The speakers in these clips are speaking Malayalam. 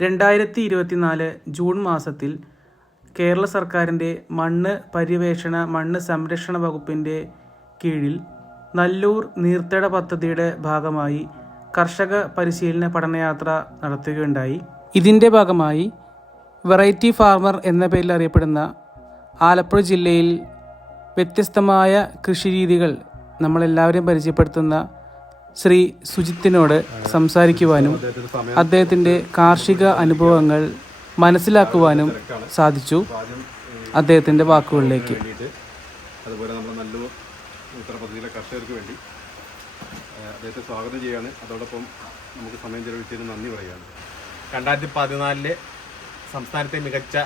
രണ്ടായിരത്തി ഇരുപത്തിനാല് ജൂൺ മാസത്തിൽ കേരള സർക്കാരിന്റെ മണ്ണ് പര്യവേഷണ മണ്ണ് സംരക്ഷണ വകുപ്പിന്റെ കീഴിൽ നല്ലൂർ നീർത്തട പദ്ധതിയുടെ ഭാഗമായി കർഷക പരിശീലന പഠനയാത്ര നടത്തുകയുണ്ടായി. ഇതിന്റെ ഭാഗമായി വെറൈറ്റി ഫാർമർ എന്ന പേരിൽ അറിയപ്പെടുന്ന ആലപ്പുഴ ജില്ലയിൽ വ്യത്യസ്തമായ കൃഷിരീതികൾ നമ്മളെല്ലാവരെയും പരിചയപ്പെടുത്തുന്ന ശ്രീ സുജിത്തിനോട് സംസാരിക്കുവാനും അദ്ദേഹത്തിന്റെ കാർഷിക അനുഭവങ്ങൾ മനസ്സിലാക്കുവാനും സാധിച്ചു അദ്ദേഹത്തിന്റെ വാക്കുകളിലേക്ക്. അതുപോലെ ഉത്തര വേണ്ടി അദ്ദേഹത്തെ സ്വാഗതം നമുക്ക് സമയം നന്ദി രണ്ടായിരത്തി പതിനാലിൽ സംസ്ഥാനത്തെ മികച്ച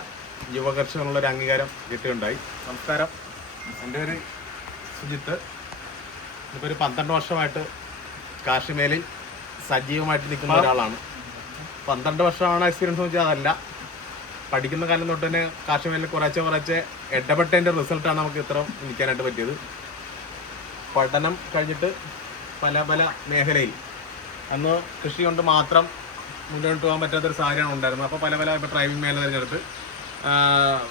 യുവകർഷകനുള്ള ഒരു അംഗീകാരം കിട്ടുകയുണ്ടായി നമസ്കാരം. എന്റെ പേര് സുജിത്ത്. ഇപ്പോൾ ഒരു പന്ത്രണ്ട് വർഷമായിട്ട് മേഖലയിൽ സജീവമായിട്ട് നിൽക്കുന്ന ഒരാളാണ്. പന്ത്രണ്ട് വർഷമാണ് എക്സ്പീരിയൻസ് വെച്ചാൽ അതല്ല. പഠിക്കുന്ന കാലം തൊട്ട് തന്നെ കാശ്മീരിൽ കുറേശ്ശെ കുറേശ്ശെ ഇടപെട്ടതിന്റെ റിസൾട്ടാണ് നമുക്ക് ഇത്ര നിൽക്കാനായിട്ട് പറ്റിയത്. പഠനം കഴിഞ്ഞിട്ട് പല പല മേഖലയിൽ. അന്ന് കൃഷി കൊണ്ട് മാത്രം മുന്നോട്ട് പോകാൻ പറ്റാത്തൊരു സാഹചര്യമാണ് ഉണ്ടായിരുന്നത് അപ്പോൾ പല പല ഇപ്പോൾ ഡ്രൈവിംഗ് മേഖല തിരഞ്ഞെടുത്ത്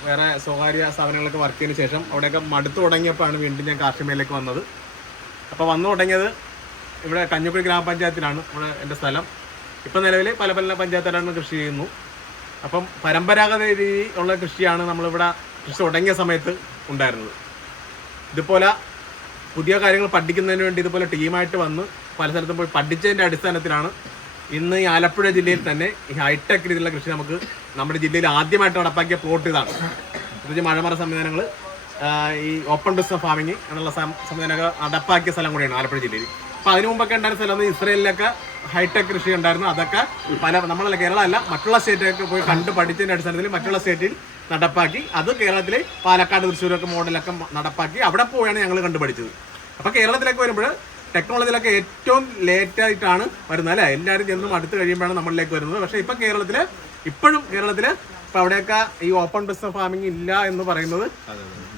വേറെ സ്വകാര്യ സ്ഥാപനങ്ങളൊക്കെ വർക്ക് ചെയ്തതിന് ശേഷം അവിടെയൊക്കെ മടുത്തു തുടങ്ങിയപ്പോഴാണ് വീണ്ടും ഞാൻ കാർഷിക മേലേക്ക് വന്നത്. അപ്പോൾ വന്നു തുടങ്ങിയത് ഇവിടെ കഞ്ഞിക്കുഴി ഗ്രാമപഞ്ചായത്തിലാണ് ഇവിടെ എന്റെ സ്ഥലം. ഇപ്പം നിലവിൽ പല പല പഞ്ചായത്തിലാണ് കൃഷി ചെയ്യുന്നു. അപ്പം പരമ്പരാഗത രീതി ഉള്ള കൃഷിയാണ് നമ്മളിവിടെ കൃഷി തുടങ്ങിയ സമയത്ത് ഉണ്ടായിരുന്നത്. ഇതുപോലെ പുതിയ കാര്യങ്ങൾ പഠിക്കുന്നതിന് വേണ്ടി ഇതുപോലെ ടീമായിട്ട് വന്ന് പല സ്ഥലത്തും പോയി പഠിച്ചതിന്റെ അടിസ്ഥാനത്തിലാണ് ഇന്ന് ഈ ആലപ്പുഴ ജില്ലയിൽ തന്നെ ഈ ഹൈടെക് രീതിയിലുള്ള കൃഷി നമുക്ക് നമ്മുടെ ജില്ലയിൽ ആദ്യമായിട്ട് നടപ്പാക്കിയ പ്ലോട്ട് ഇതാണ്. പ്രത്യേകിച്ച് മഴമറ സംവിധാനങ്ങൾ ഈ ഓപ്പൺ ബിസിനസ് ഫാമിംഗ് എന്നുള്ള സംവിധാനങ്ങൾ നടപ്പാക്കിയ സ്ഥലം കൂടിയാണ് ആലപ്പുഴ ജില്ലയിൽ. അപ്പോൾ അതിനു മുമ്പൊക്കെ ഉണ്ടായിരുന്ന സ്ഥലം ഇസ്രയേലിലൊക്കെ ഹൈടെക് കൃഷി ഉണ്ടായിരുന്നു. അതൊക്കെ പല നമ്മളല്ല കേരള അല്ല മറ്റുള്ള സ്റ്റേറ്റൊക്കെ പോയി കണ്ട് പഠിച്ചതിന്റെ അടിസ്ഥാനത്തിൽ മറ്റുള്ള സ്റ്റേറ്റിൽ നടപ്പാക്കി. അത് കേരളത്തിലെ പാലക്കാട് തൃശ്ശൂരൊക്കെ മോഡലൊക്കെ നടപ്പാക്കി. അവിടെ പോയാണ് ഞങ്ങൾ കണ്ടുപഠിച്ചത് പഠിച്ചത്. അപ്പോൾ കേരളത്തിലേക്ക് വരുമ്പോൾ ടെക്നോളജിയിലൊക്കെ ഏറ്റവും ലേറ്റ് ആയിട്ടാണ് വരുന്നത് അല്ലേ? എല്ലാവരും ചെന്നും അടുത്ത് കഴിയുമ്പോഴാണ് നമ്മളിലേക്ക് വരുന്നത്. പക്ഷേ ഇപ്പം കേരളത്തിൽ ഇപ്പോഴും കേരളത്തിൽ ഇപ്പം അവിടെയൊക്കെ ഈ ഓപ്പൺ ബിസിനസ് ഫാമിംഗ് ഇല്ല എന്ന് പറയുന്നത്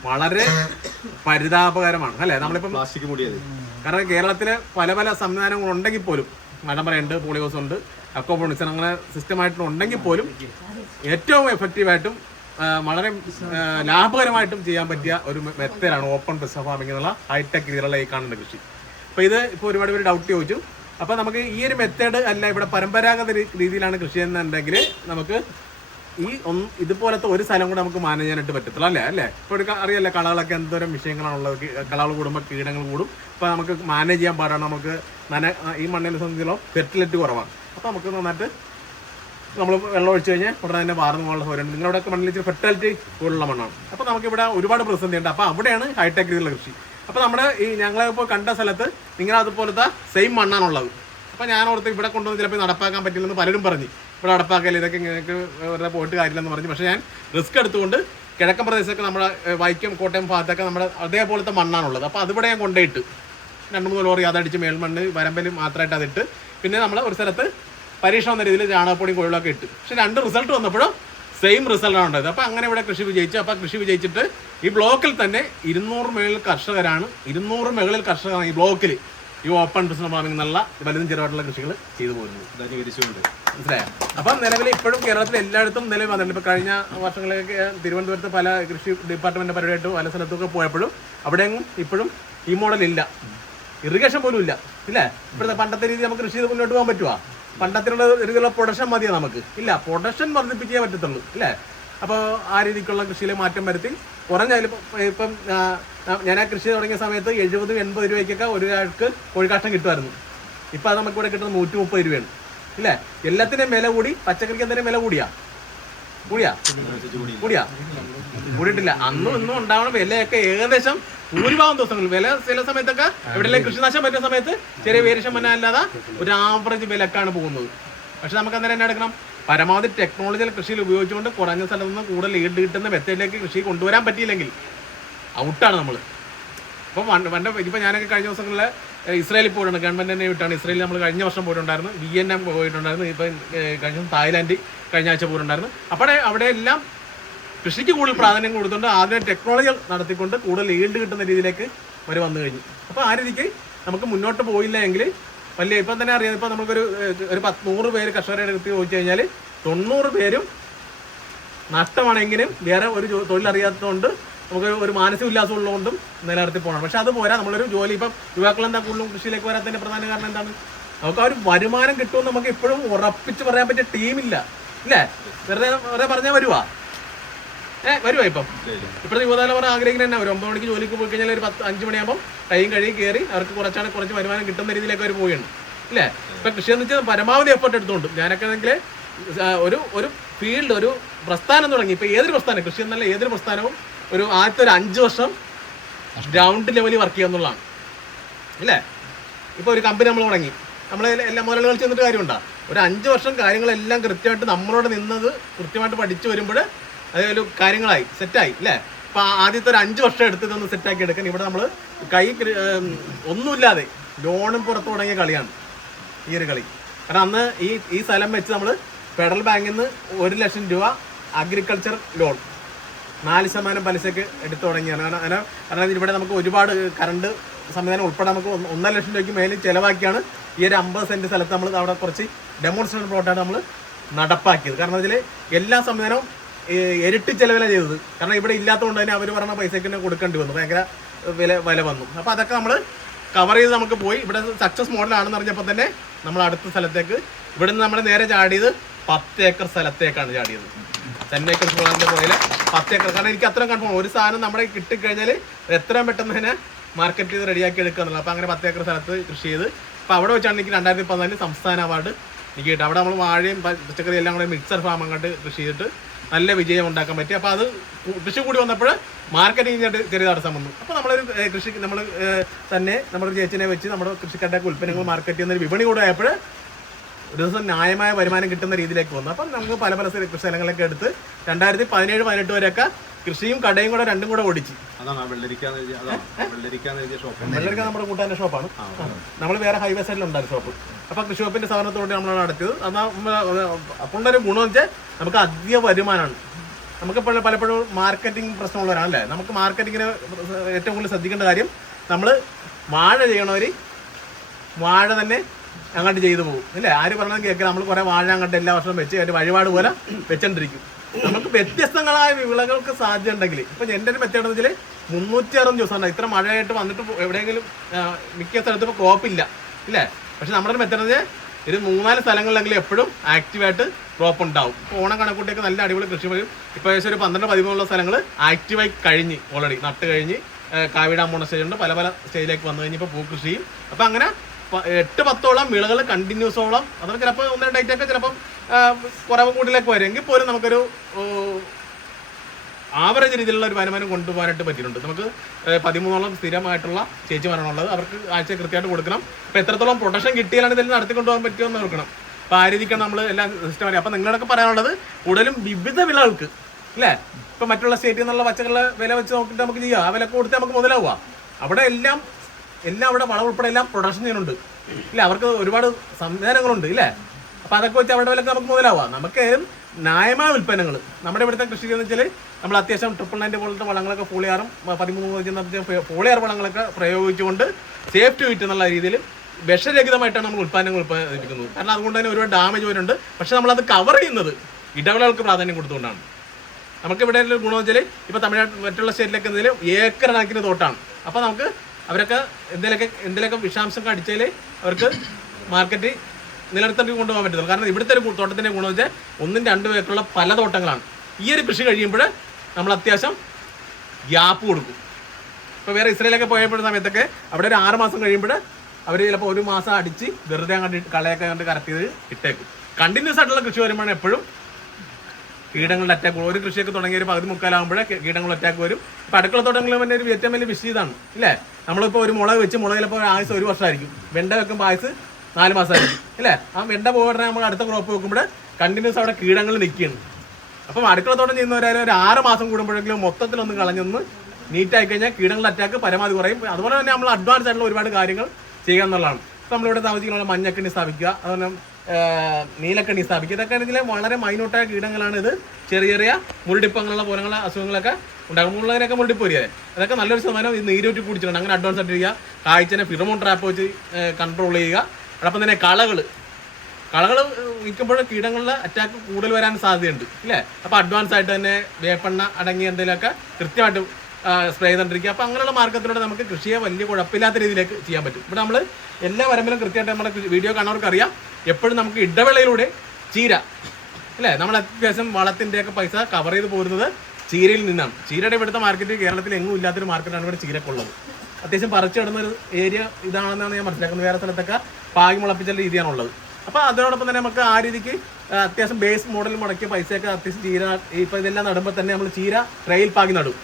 വളരെ പരിതാപകരമാണ് അല്ലേ? നമ്മളിപ്പം പ്ലാസ്റ്റിക് മുടിയത്. കാരണം കേരളത്തിൽ പല പല സംവിധാനങ്ങൾ ഉണ്ടെങ്കിൽ പോലും പറയുണ്ട് പോളിയോസ് ഉണ്ട് അക്കോപോണിക്സ് അങ്ങനെ സിസ്റ്റമായിട്ട് ഉണ്ടെങ്കിൽ പോലും ഏറ്റവും എഫക്റ്റീവായിട്ടും വളരെ ലാഭകരമായിട്ടും ചെയ്യാൻ പറ്റിയ ഒരു മെത്തേഡാണ് ഓപ്പൺ ബിസിനസ് ഫാമിംഗ് എന്നുള്ള ഹൈടെക് രീതിയിലുള്ള ഈ കാണുന്ന കൃഷി. അപ്പോൾ ഇത് ഇപ്പോൾ ഒരുപാട് പേര് ഡൗട്ട് ചോദിച്ചു. അപ്പോൾ നമുക്ക് ഈ ഒരു മെത്തേഡ് അല്ല ഇവിടെ പരമ്പരാഗത രീതിയിലാണ് കൃഷി ചെയ്യുന്നുണ്ടെങ്കിൽ നമുക്ക് ഈ ഒന്ന് ഇതുപോലത്തെ ഒരു സ്ഥലം കൂടെ നമുക്ക് മാനേജ് ചെയ്യാനായിട്ട് പറ്റത്തില്ല അല്ലേ? അല്ലേ? ഇപ്പോൾ ഒരു ക- അറിയാലോ കളകളൊക്കെ എന്തോരം വിഷയങ്ങളാണുള്ളത്. കളകൾ കൂടുമ്പോൾ കീടങ്ങൾ കൂടും. അപ്പോൾ നമുക്ക് മാനേജ് ചെയ്യാൻ പാടാണ്. നമുക്ക് നന ഈ മണ്ണിനെ സംബന്ധിച്ചോളം ഫെർട്ടിലിറ്റി കുറവാണ്. അപ്പോൾ നമുക്ക് നന്നായിട്ട് നമ്മൾ വെള്ളം ഒഴിച്ചു കഴിഞ്ഞാൽ ഉടനെ തന്നെ വാർന്നു പോകാനുള്ള സൗകര്യമുണ്ട്. നിങ്ങളുടെ മണ്ണിൽ ഇച്ചിരി ഫെർട്ടിലിറ്റി കൂടുതലുള്ള മണ്ണാണ്. അപ്പോൾ നമുക്കിവിടെ ഒരുപാട് പ്രതിസന്ധി ഉണ്ട്. അപ്പോൾ അവിടെയാണ് ഹൈടെക് രീതിയിലുള്ള കൃഷി. അപ്പോൾ നമ്മുടെ ഈ ഞങ്ങളിപ്പോൾ കണ്ട സ്ഥലത്ത് നിങ്ങൾ അതുപോലത്തെ സെയിം മണ്ണാണുള്ളത്. അപ്പോൾ ഞാൻ ഓർത്ത് ഇവിടെ കൊണ്ടുവന്ന് ചിലപ്പോൾ നടപ്പാക്കാൻ പറ്റില്ലെന്ന് പലരും പറഞ്ഞു. ഇവിടെ നടപ്പാക്കില്ല ഇതൊക്കെ നിങ്ങൾക്ക് വെറുതെ പോയിട്ട് കാര്യമില്ലെന്ന് പറഞ്ഞു. പക്ഷേ ഞാൻ റിസ്ക് എടുത്തുകൊണ്ട് കിഴക്കൻ പ്രദേശമൊക്കെ നമ്മുടെ വൈക്കം കോട്ടയം ഭാഗത്തൊക്കെ നമ്മുടെ അതേപോലത്തെ മണ്ണാണുള്ളത്. അപ്പോൾ അതിവിടെ ഞാൻ കൊണ്ടുപോയിട്ട് രണ്ട് മൂന്ന് ലോറി അതടിച്ച് മേൽമണ്ണ് വരമ്പൽ മാത്രമായിട്ട് അതിട്ട് പിന്നെ നമ്മൾ ഒരു സ്ഥലത്ത് പരീക്ഷ എന്ന രീതിയിൽ ചാണകപ്പൊടിയും കോഴികളൊക്കെ ഇട്ട്. പക്ഷെ രണ്ട് റിസൾട്ട് വന്നപ്പോഴും സെയിം റിസൾട്ടാണ് ഉണ്ടായത്. അപ്പോൾ അങ്ങനെ ഇവിടെ കൃഷി വിജയിച്ചു. അപ്പോൾ കൃഷി വിജയിച്ചിട്ട് ഈ ബ്ലോക്കിൽ തന്നെ ഇരുന്നൂറ് മേളിൽ കർഷകരാണ് ഇരുന്നൂറ് മേളിൽ കർഷകരാണ് ഈ ബ്ലോക്കിൽ ഈ ഓപ്പൺ ബിസിനസ് ഫാമിംഗ് എന്നുള്ള വലുതും ചെറുതായിട്ടുള്ള കൃഷികൾ ചെയ്തു പോകുന്നു ധനീകരിച്ചുകൊണ്ട് മനസ്സിലായോ? അപ്പം നിലവിൽ ഇപ്പോഴും കേരളത്തിൽ എല്ലായിടത്തും നിലവിൽ വന്നിട്ടുണ്ട്. ഇപ്പോൾ കഴിഞ്ഞ വർഷങ്ങളിലേക്ക് തിരുവനന്തപുരത്ത് പല കൃഷി ഡിപ്പാർട്ട്മെന്റ് പരിപാടിയായിട്ട് പല സ്ഥലത്തൊക്കെ പോയപ്പോഴും അവിടെയെങ്കിലും ഇപ്പോഴും ഈ മോഡൽ ഇല്ല. ഇറിഗേഷൻ പോലും ഇല്ല. ഇല്ലേ? ഇപ്പോഴത്തെ പണ്ടത്തെ രീതി നമുക്ക് കൃഷി ചെയ്ത് മുന്നോട്ട് പോകാൻ പറ്റുമോ പണ്ടത്തിലുള്ള രീതിയിലുള്ള പ്രൊഡക്ഷൻ മതിയാണ് നമുക്ക്? ഇല്ല പ്രൊഡക്ഷൻ വർദ്ധിപ്പിച്ചേ പറ്റത്തുള്ളൂ. ഇല്ലേ? അപ്പോൾ ആ രീതിക്കുള്ള കൃഷിയിലെ മാറ്റം വരുത്തി. കുറഞ്ഞാലും ഇപ്പം ഞാൻ ആ കൃഷി തുടങ്ങിയ സമയത്ത് എഴുപതും എൺപത് രൂപയ്ക്കൊക്കെ ഒരാൾക്ക് കോഴിക്കാഷ്ടം കിട്ടുമായിരുന്നു. ഇപ്പം അത് നമുക്ക് ഇവിടെ കിട്ടുന്നത് നൂറ്റി മുപ്പത് രൂപയാണ്. ഇല്ലേ? എല്ലാത്തിന്റെയും വില കൂടി പച്ചക്കറിക്ക് എന്തെങ്കിലും വില കൂടിയാ? കൂടിയാ? കൂടിയാ? കൂടിയിട്ടില്ല. അന്നും ഇന്നും ഉണ്ടാവണം. വിലയൊക്കെ ഏകദേശം ഭൂരിഭാഗം ദിവസങ്ങളിൽ. വില ചില സമയത്തൊക്കെ എവിടെയെങ്കിലും കൃഷിനാശം പറ്റുന്ന സമയത്ത് ചെറിയ വേരിഷം വന്നാലല്ലാതെ ഒരു ആവറേജ് വിലക്കാണ് പോകുന്നത്. പക്ഷെ നമുക്ക് അന്നേരം എന്നാ എടുക്കണം? പരമാവധി ടെക്നോളജികൾ കൃഷിയിൽ ഉപയോഗിച്ചുകൊണ്ട് കുറഞ്ഞ സ്ഥലത്ത് നിന്ന് കൂടുതൽ ഈട് കിട്ടുന്ന മെത്തേഡിലേക്ക് കൃഷി കൊണ്ടുവരാൻ പറ്റിയില്ലെങ്കിൽ ഔട്ടാണ് നമ്മൾ അപ്പോൾ പണ്ട് ഇപ്പോൾ ഇപ്പം ഞാനൊക്കെ കഴിഞ്ഞ ദിവസങ്ങളിൽ ഇസ്രായേലിൽ പോയിട്ടുണ്ട്. ഗവൺമെന്റ് തന്നെ വിട്ടാണ്. ഇസ്രായേലിൽ നമ്മൾ കഴിഞ്ഞ വർഷം പോയിട്ടുണ്ടായിരുന്നു. വി എൻ എം പോയിട്ടുണ്ടായിരുന്നു. ഇപ്പം കഴിഞ്ഞ ദിവസം തായ്ലാൻഡ് കഴിഞ്ഞ ആഴ്ച പോയിട്ടുണ്ടായിരുന്നു. അവിടെ അവിടെ എല്ലാം കൃഷിക്ക് കൂടുതൽ പ്രാധാന്യം കൊടുത്തുകൊണ്ട് ആദ്യം ടെക്നോളജി നടത്തിക്കൊണ്ട് കൂടുതൽ ഈൽഡ് കിട്ടുന്ന രീതിയിലേക്ക് അവർ വന്നു കഴിഞ്ഞു. അപ്പോൾ ആ രീതിക്ക് നമുക്ക് മുന്നോട്ട് പോയില്ല എങ്കിൽ വലിയ ഇപ്പം തന്നെ അറിയാം. ഇപ്പം നമുക്കൊരു ഒരു പത്ത് നൂറ് പേര് കർഷകരുടെ അടുത്ത് ചോദിച്ചു കഴിഞ്ഞാൽ തൊണ്ണൂറ് പേരും നഷ്ടമാണെങ്കിലും വേറെ ഒരു തൊഴിലറിയാത്തതുകൊണ്ട് നമുക്ക് ഒരു മാനസിക ഉല്ലാസം ഉള്ളതുകൊണ്ടും നിലനിർത്തി പോകണം. പക്ഷെ അത് പോരാ. നമ്മളൊരു ജോലി ഇപ്പം യുവാക്കൾ എന്താ കൂടുതലും കൃഷിയിലേക്ക് വരാത്തതിന്റെ പ്രധാന കാരണം എന്താണ്? നമുക്ക് ആ ഒരു വരുമാനം കിട്ടുമെന്ന് നമുക്ക് ഇപ്പോഴും ഉറപ്പിച്ച് പറയാൻ പറ്റിയ ടീമില്ല. ഇല്ലേ? വെറുതെ വെറുതെ പറഞ്ഞാൽ വരുവാ. ഏ വരുവാ ഇപ്പം? ഇപ്പോഴത്തെ യുവതലമുറ ആഗ്രഹിക്കുന്ന തന്നെ ഒരു ഒമ്പത് മണിക്ക് ജോലിക്ക് പോയി കഴിഞ്ഞാൽ ഒരു പത്ത് അഞ്ച് മണിയാകുമ്പോൾ കൈയും കഴുകി കയറി അവർക്ക് കുറച്ചാണ് കുറച്ച് വരുമാനം കിട്ടുന്ന രീതിയിലേക്ക് അവർ പോവുകയാണ്. ഇല്ലേ? ഇപ്പം കൃഷി എന്ന് വെച്ചാൽ പരമാവധി എഫർട്ട് എടുത്തുകൊണ്ട് ഞാനൊക്കെ ആണെങ്കിൽ ഒരു ഒരു ഫീൽഡ് ഒരു പ്രസ്ഥാനം തുടങ്ങി. ഇപ്പം ഏതൊരു പ്രസ്ഥാനം? കൃഷി എന്നല്ല ഏതൊരു പ്രസ്ഥാനവും ഒരു ആദ്യത്തെ ഒരു അഞ്ച് വർഷം ഗ്രൗണ്ട് ലെവലിൽ വർക്ക് ചെയ്യുക എന്നുള്ളതാണ്. ഇല്ലേ? ഇപ്പോൾ ഒരു കമ്പനി നമ്മൾ തുടങ്ങി. നമ്മൾ എല്ലാ മുതലുകൾ ചെന്നിട്ട് കാര്യമുണ്ടോ? ഒരു അഞ്ച് വർഷം കാര്യങ്ങളെല്ലാം കൃത്യമായിട്ട് നമ്മളോട് നിന്നത് കൃത്യമായിട്ട് പഠിച്ചു വരുമ്പോൾ അതൊരു കാര്യങ്ങളായി സെറ്റായി അല്ലേ അപ്പോൾ ആദ്യത്തെ ഒരു അഞ്ച് വർഷം എടുത്ത് ഇതൊന്ന് സെറ്റാക്കി എടുക്കാൻ ഇവിടെ നമ്മൾ കൈ ഒന്നുമില്ലാതെ ലോണും പുറത്ത് തുടങ്ങിയ കളിയാണ് ഈ ഒരു കളി. കാരണം അന്ന് ഈ ഈ സ്ഥലം വെച്ച് നമ്മൾ ഫെഡറൽ ബാങ്കിൽ നിന്ന് ഒരു ലക്ഷം രൂപ അഗ്രികൾച്ചർ ലോൺ നാല് ശതമാനം പലിശക്ക് എടുത്തു തുടങ്ങിയാണ് കാരണം കാരണം ഇവിടെ നമുക്ക് ഒരുപാട് കറണ്ട് സംവിധാനം ഉൾപ്പെടെ നമുക്ക് ഒന്ന് ഒന്നര ലക്ഷം രൂപയ്ക്ക് മേലിൽ ചിലവാക്കിയാണ് ഈ ഒരു അമ്പത് സെന്റ് സ്ഥലത്ത് നമ്മൾ അവിടെ കുറച്ച് ഡെമോൺസ്ട്രേഷൻ പ്ലോട്ടാണ് നമ്മൾ നടപ്പാക്കിയത്. കാരണം ഇതിൽ എല്ലാ സംവിധാനവും ഇരട്ടി ചെലവിലാണ് ചെയ്തത്. കാരണം ഇവിടെ ഇല്ലാത്തതുകൊണ്ട് തന്നെ അവർ പറഞ്ഞ പൈസയ്ക്ക് തന്നെ കൊടുക്കേണ്ടി വന്നു. ഭയങ്കര വില വില വന്നു. അപ്പോൾ അതൊക്കെ നമ്മൾ കവർ ചെയ്ത് നമുക്ക് പോയി. ഇവിടെ സക്സസ് മോഡലാണെന്ന് അറിഞ്ഞപ്പോൾ തന്നെ നമ്മൾ അടുത്ത സ്ഥലത്തേക്ക് ഇവിടെ നിന്ന് നമ്മൾ നേരെ ചാടിയത് പത്ത് ഏക്കർ സ്ഥലത്തേക്കാണ് ചാടിയത്. ടെൻ സ്ഥലത്തിന്റെ പ്ലാന്റെ പോലെ പത്ത് ഏക്കർ. കാരണം എനിക്ക് അത്രയും കൺഫേം ഒരു സാധനം നമ്മുടെ കിട്ടിക്കഴിഞ്ഞാൽ എത്രയും പെട്ടെന്ന് തന്നെ മാർക്കറ്റ് ചെയ്ത് റെഡിയാക്കി എടുക്കുക എന്നുള്ളത് അപ്പോൾ അങ്ങനെ പത്ത് ഏക്കർ സ്ഥലത്ത് കൃഷി ചെയ്ത്. അപ്പോൾ അവിടെ വെച്ചാണ് എനിക്ക് രണ്ടായിരത്തി പതിനാലിൽ സംസ്ഥാന അവാർഡ് എനിക്ക് കിട്ടും അവിടെ നമ്മൾ വാഴയും പച്ചക്കറി എല്ലാം കൂടെ മിക്സർ ഫാം അങ്ങോട്ട് കൃഷി ചെയ്തിട്ട് നല്ല വിജയം ഉണ്ടാക്കാൻ പറ്റി. അപ്പോൾ അത് കൃഷി കൂടി വന്നപ്പോൾ മാർക്കറ്റിംഗ് ചെറിയ തടസ്സം വന്നു. അപ്പോൾ നമ്മളൊരു കൃഷി നമ്മൾ തന്നെ നമ്മുടെ ചേച്ചിനെ വെച്ച് നമ്മുടെ കൃഷിക്കാരുടെ ഉൽപ്പന്നങ്ങൾ മാർക്കറ്റ് ചെയ്യുന്ന വിപണി കൂടെ ആയപ്പോൾ ഒരു ദിവസം ന്യായമായ വരുമാനം കിട്ടുന്ന രീതിയിലേക്ക് വന്നു. അപ്പം നമുക്ക് പല പല സ്ഥല- സ്ഥലങ്ങളൊക്കെ എടുത്ത് രണ്ടായിരത്തി പതിനേഴ് പതിനെട്ട് വരെയൊക്കെ കൃഷിയും കടയും കൂടെ രണ്ടും കൂടെ ഓടിച്ച്. അതാണ് വെള്ളരിക്ക നമ്മുടെ കൂട്ടാന്റെ ഷോപ്പാണ് നമ്മൾ വേറെ ഹൈവേ സൈഡിൽ സൈഡിലുണ്ടായിരുന്നു ഷോപ്പ് അപ്പൊ കൃഷി ഷോപ്പിന്റെ സ്ഥാപനത്തോടെ നമ്മൾ നടത്തിയത് എന്നാൽ ഒരു ഗുണം വെച്ചാൽ നമുക്ക് അധിക വരുമാനമാണ്. നമുക്ക് പലപ്പോഴും മാർക്കറ്റിംഗ് പ്രശ്നമുള്ളവരാണല്ലേ? നമുക്ക് മാർക്കറ്റിങ്ങിന് ഏറ്റവും കൂടുതൽ ശ്രദ്ധിക്കേണ്ട കാര്യം നമ്മൾ വാഴ ചെയ്യണവർ വാഴ തന്നെ അങ്ങോട്ട് ചെയ്തു പോകും. അല്ലേ ആര് പറഞ്ഞത് കേൾക്കുക നമ്മൾ കുറെ വാഴ അങ്ങോട്ട് എല്ലാ വർഷവും വെച്ച് അതിന്റെ വഴിപാട് പോലെ വെച്ചോണ്ടിരിക്കും. നമുക്ക് വ്യത്യസ്തങ്ങളായ വിളകൾക്ക് സാധ്യത ഉണ്ടെങ്കിൽ ഇപ്പൊ എന്റെ ഒരു മെത്തേഡ് വെച്ചാൽ മുന്നൂറ്റി അറുപത് ദിവസം ഇത്ര മഴയായിട്ട് വന്നിട്ട് എവിടെയെങ്കിലും മിക്ക സ്ഥലത്തും ഇപ്പോൾ ക്രോപ്പില്ല ഇല്ലേ. പക്ഷെ നമ്മുടെ ഒരു മെത്തേഡ് വെച്ചാൽ ഒരു മൂന്നാൽ സ്ഥലങ്ങളിലെങ്കിലും എപ്പോഴും ആക്റ്റീവായിട്ട് ക്രോപ്പ് ഉണ്ടാവും. ഇപ്പോൾ ഓണം കണക്കൂട്ടിയൊക്കെ നല്ല അടിപൊളി കൃഷി വരും ഇപ്പോൾ ഏകദേശം ഒരു പന്ത്രണ്ട് പതിമൂന്നുള്ള സ്ഥലങ്ങൾ ആക്റ്റീവായി കഴിഞ്ഞ് ഓൾറെഡി നട്ട് കഴിഞ്ഞ് കാവിടാൻ പോണ സ്റ്റേജ് ഉണ്ട്. പല പല സ്റ്റേജിലേക്ക് വന്നു കഴിഞ്ഞപ്പോൾ പൂക്കൃഷിയും. അപ്പം അങ്ങനെ എട്ട് പത്തോളം വിളകൾ കണ്ടിന്യൂസോളം അഥവാ ചിലപ്പോൾ ഒന്ന് രണ്ട് ഡേറ്റ് ഒക്കെ ചിലപ്പം കുറവ് കൂടുതലേക്ക് വരും. എങ്കിൽ പോലും നമുക്കൊരു ആവറേജ് രീതിയിലുള്ള ഒരു വരുമാനം കൊണ്ടുപോകാനായിട്ട് പറ്റിയിട്ടുണ്ട്. നമുക്ക് പതിമൂന്നോളം സ്ഥിരമായിട്ടുള്ള ചേച്ചി ചേച്ചിമാരാണുള്ളത് അവർക്ക് ആഴ്ച കൃത്യമായിട്ട് കൊടുക്കണം. അപ്പോൾ എത്രത്തോളം പ്രൊട്ടക്ഷൻ കിട്ടിയാലാണ് ഇതിൽ നടത്തിക്കൊണ്ടുപോകാൻ പറ്റുമെന്ന് നോക്കണം അപ്പോൾ ആ രീതിക്കാണ് നമ്മൾ എല്ലാം സിസ്റ്റം അറിയാം അപ്പോൾ നിങ്ങളൊക്കെ പറയാനുള്ളത് കൂടുതലും വിവിധ വിളകൾക്ക് അല്ലേ? ഇപ്പം മറ്റുള്ള സ്റ്റേറ്റിൽ നിന്നുള്ള പച്ചക്കറികളുടെ വില വെച്ച് നോക്കിയിട്ട് നമുക്ക് ചെയ്യാം. ആ വില കൊടുത്ത് നമുക്ക് മുതലാവുക. അവിടെ എല്ലാം എല്ലാം അവിടെ വളം ഉൾപ്പെടെ എല്ലാം പ്രൊഡക്ഷൻ ചെയ്യുന്നുണ്ട്. ഇല്ല അവർക്ക് ഒരുപാട് സംവിധാനങ്ങളുണ്ട് ഇല്ലേ? അപ്പൊ അതൊക്കെ വെച്ച് അവിടെ വിലക്ക് നമുക്ക് മുതലാവാം. നമുക്ക് ന്യായമായ ഉൽപ്പന്നങ്ങൾ. നമ്മുടെ ഇവിടുത്തെ കൃഷി എന്ന് വെച്ചാൽ നമ്മൾ അത്യാവശ്യം ട്രിപ്പിൾ നയന്റെ പോലത്തെ വളങ്ങളൊക്കെ ഫോളിയാറും പതിമൂന്ന് ഫോളിയാർ വളങ്ങളൊക്കെ പ്രയോഗിച്ചുകൊണ്ട് സേഫ്റ്റി വിറ്റ് എന്നുള്ള രീതിയിൽ വിഷരഹിതമായിട്ടാണ് നമ്മൾ ഉൽപ്പന്നങ്ങൾ ഉൽപ്പാദിപ്പിക്കുന്നത് കാരണം അതുകൊണ്ട് തന്നെ ഒരുപാട് ഡാമേജ് വരുന്നുണ്ട്. പക്ഷെ നമ്മളത് കവർ ചെയ്യുന്നത് ഇടവിളകൾക്ക് പ്രാധാന്യം കൊടുത്തുകൊണ്ടാണ്. നമുക്ക് ഇവിടെ ഗുണമെന്ന് ഗുണം വെച്ചാൽ ഇപ്പോൾ തമിഴ്നാട് മറ്റുള്ള സ്റ്റേറ്റിലൊക്കെ എന്തെങ്കിലും ഏക്കർ കണക്കിന് തോട്ടാണ്. അപ്പോൾ നമുക്ക് അവരൊക്കെ എന്തെങ്കിലുമൊക്കെ എന്തെങ്കിലുമൊക്കെ വിഷാംശം കടിച്ചാൽ അവർക്ക് മാർക്കറ്റ് നിലനിർത്തി കൊണ്ടുപോകാൻ പറ്റത്തുള്ളൂ കാരണം ഇവിടുത്തെ ഒരു തോട്ടത്തിന്റെ ഗുണം വെച്ചാൽ ഒന്നും രണ്ടും ഏക്കറുള്ള പല തോട്ടങ്ങളാണ്. ഈ ഒരു കൃഷി കഴിയുമ്പോൾ നമ്മൾ അത്യാവശ്യം ഗ്യാപ്പ് കൊടുക്കും. ഇപ്പോൾ വേറെ ഇസ്രയേലൊക്കെ പോയപ്പോഴുള്ള സമയത്തൊക്കെ അവിടെ ഒരു ആറ് മാസം കഴിയുമ്പോൾ അവർ ചിലപ്പോൾ ഒരു മാസം അടിച്ച് വെറുതെ കണ്ടിട്ട് കളയൊക്കെ കണ്ട് കറക്റ്റ് ചെയ്ത് ഇട്ടേക്കും. കണ്ടിന്യൂസ് ആയിട്ടുള്ള കൃഷി വരുമ്പോഴാണ് എപ്പോഴും കീടങ്ങളുടെ അറ്റാക്ക്. ഒരു കൃഷിയൊക്കെ തുടങ്ങിയ ഒരു പകുതി മുക്കാലാകുമ്പോഴേ കീടങ്ങളുടെ അറ്റാക്ക് വരും. ഇപ്പം അടുക്കള തോട്ടങ്ങളിൽ തന്നെ ഒരു ഏറ്റവും വലിയ വിഷയതാണ് ഇല്ലേ? നമ്മളിപ്പോൾ ഒരു മുളക് വെച്ച് മുളക് ചിലപ്പോൾ ആയുസ് ഒരു വർഷമായിരിക്കും. വെണ്ട വെക്കുമ്പോൾ ആയുസ് നാല് മാസമായിരിക്കും ഇല്ലേ? ആ വെണ്ട പോകണേ നമ്മൾ അടുത്ത ക്രോപ്പ് വെക്കുമ്പോൾ കണ്ടിന്യൂസ് അവിടെ കീടങ്ങൾ നിൽക്കുകയാണ്. അപ്പം അടുക്കള തോട്ടം ചെയ്യുന്നവരായാലും ഒരു ആറ് മാസം കൂടുമ്പോഴെങ്കിലും മൊത്തത്തിലൊന്ന് കളഞ്ഞൊന്ന് നീറ്റായി കഴിഞ്ഞാൽ കീടങ്ങളുടെ അറ്റാക്ക് പരമാവധി കുറയും. അതുപോലെ തന്നെ നമ്മൾ അഡ്വാൻസ് ആയിട്ടുള്ള ഒരുപാട് കാര്യങ്ങൾ ചെയ്യുക എന്നുള്ളതാണ്. നമ്മളിവിടെ താമസിക്കുന്ന മഞ്ഞക്കണ്ണി സ്ഥാപിക്കുക അതുപോലെ നീലക്കണ്ണി സ്ഥാപിക്കും ഇതൊക്കെ ആണെങ്കിൽ വളരെ മൈനോട്ടായ കീടങ്ങളാണ് ഇത് ചെറിയ ചെറിയ മുരടിപ്പ് അങ്ങനെയുള്ള പോലുള്ള അസുഖങ്ങളൊക്കെ ഉണ്ടാകും. മുരടിപ്പ് വരിക അതൊക്കെ നല്ലൊരു ശതമാനം ഈ നീരൂറ്റി കുടിച്ചിട്ടുണ്ട് അങ്ങനെ അഡ്വാൻസ് ആയിട്ട് ചെയ്യുക. കാഴ്ചനെ ഫിറമോൺ ട്രാപ്പ് വെച്ച് കൺട്രോൾ ചെയ്യുക. അതോടൊപ്പം തന്നെ കളകൾ കളകൾ വിൽക്കുമ്പോഴും കീടങ്ങളുടെ അറ്റാക്ക് കൂടുതൽ വരാൻ സാധ്യതയുണ്ട്. ഇല്ലേ? അപ്പോൾ അഡ്വാൻസ് ആയിട്ട് തന്നെ വേപ്പെണ്ണ അടങ്ങിയ എന്തെങ്കിലുമൊക്കെ കൃത്യമായിട്ട് സ്പ്രേ ചെയ്തുകൊണ്ടിരിക്കുക അപ്പോൾ അങ്ങനെയുള്ള മാർഗത്തിലൂടെ നമുക്ക് കൃഷിയെ വലിയ കുഴപ്പമില്ലാത്ത രീതിയിലേക്ക് ചെയ്യാൻ പറ്റും. ഇവിടെ നമ്മൾ എല്ലാ വരമ്പിലും കൃത്യമായിട്ട് നമ്മുടെ വീഡിയോ കാണുന്നവർക്കറിയാം. എപ്പോഴും നമുക്ക് ഇടവേളയിലൂടെ ചീര. അല്ലേ? നമ്മൾ അത്യാവശ്യം വളത്തിന്റെയൊക്കെ പൈസ കവർ ചെയ്ത് പോരുന്നത് ചീരയിൽ നിന്നാണ്. ചീരയുടെ ഇവിടുത്തെ മാർക്കറ്റ് കേരളത്തിൽ എങ്ങും ഇല്ലാത്തൊരു മാർക്കറ്റാണ് ഇവിടെ ചീരക്കുള്ളത് അത്യാവശ്യം പറിച്ചിടുന്ന ഒരു ഏരിയ ഇതാണെന്നാണ് ഞാൻ മനസ്സിലാക്കുന്നത്. വേറെ സ്ഥലത്തൊക്കെ പാകി മുളപ്പിച്ച രീതിയാണുള്ളത് അപ്പോൾ അതോടൊപ്പം തന്നെ നമുക്ക് ആ രീതിക്ക് അത്യാവശ്യം ബേസ് മോഡൽ മുടക്കിയ പൈസയൊക്കെ അത്യാവശ്യം ചീര ഇപ്പോൾ ഇതെല്ലാം നടുമ്പോൾ തന്നെ നമ്മൾ ചീര ട്രെയിൽ പാകി നടും.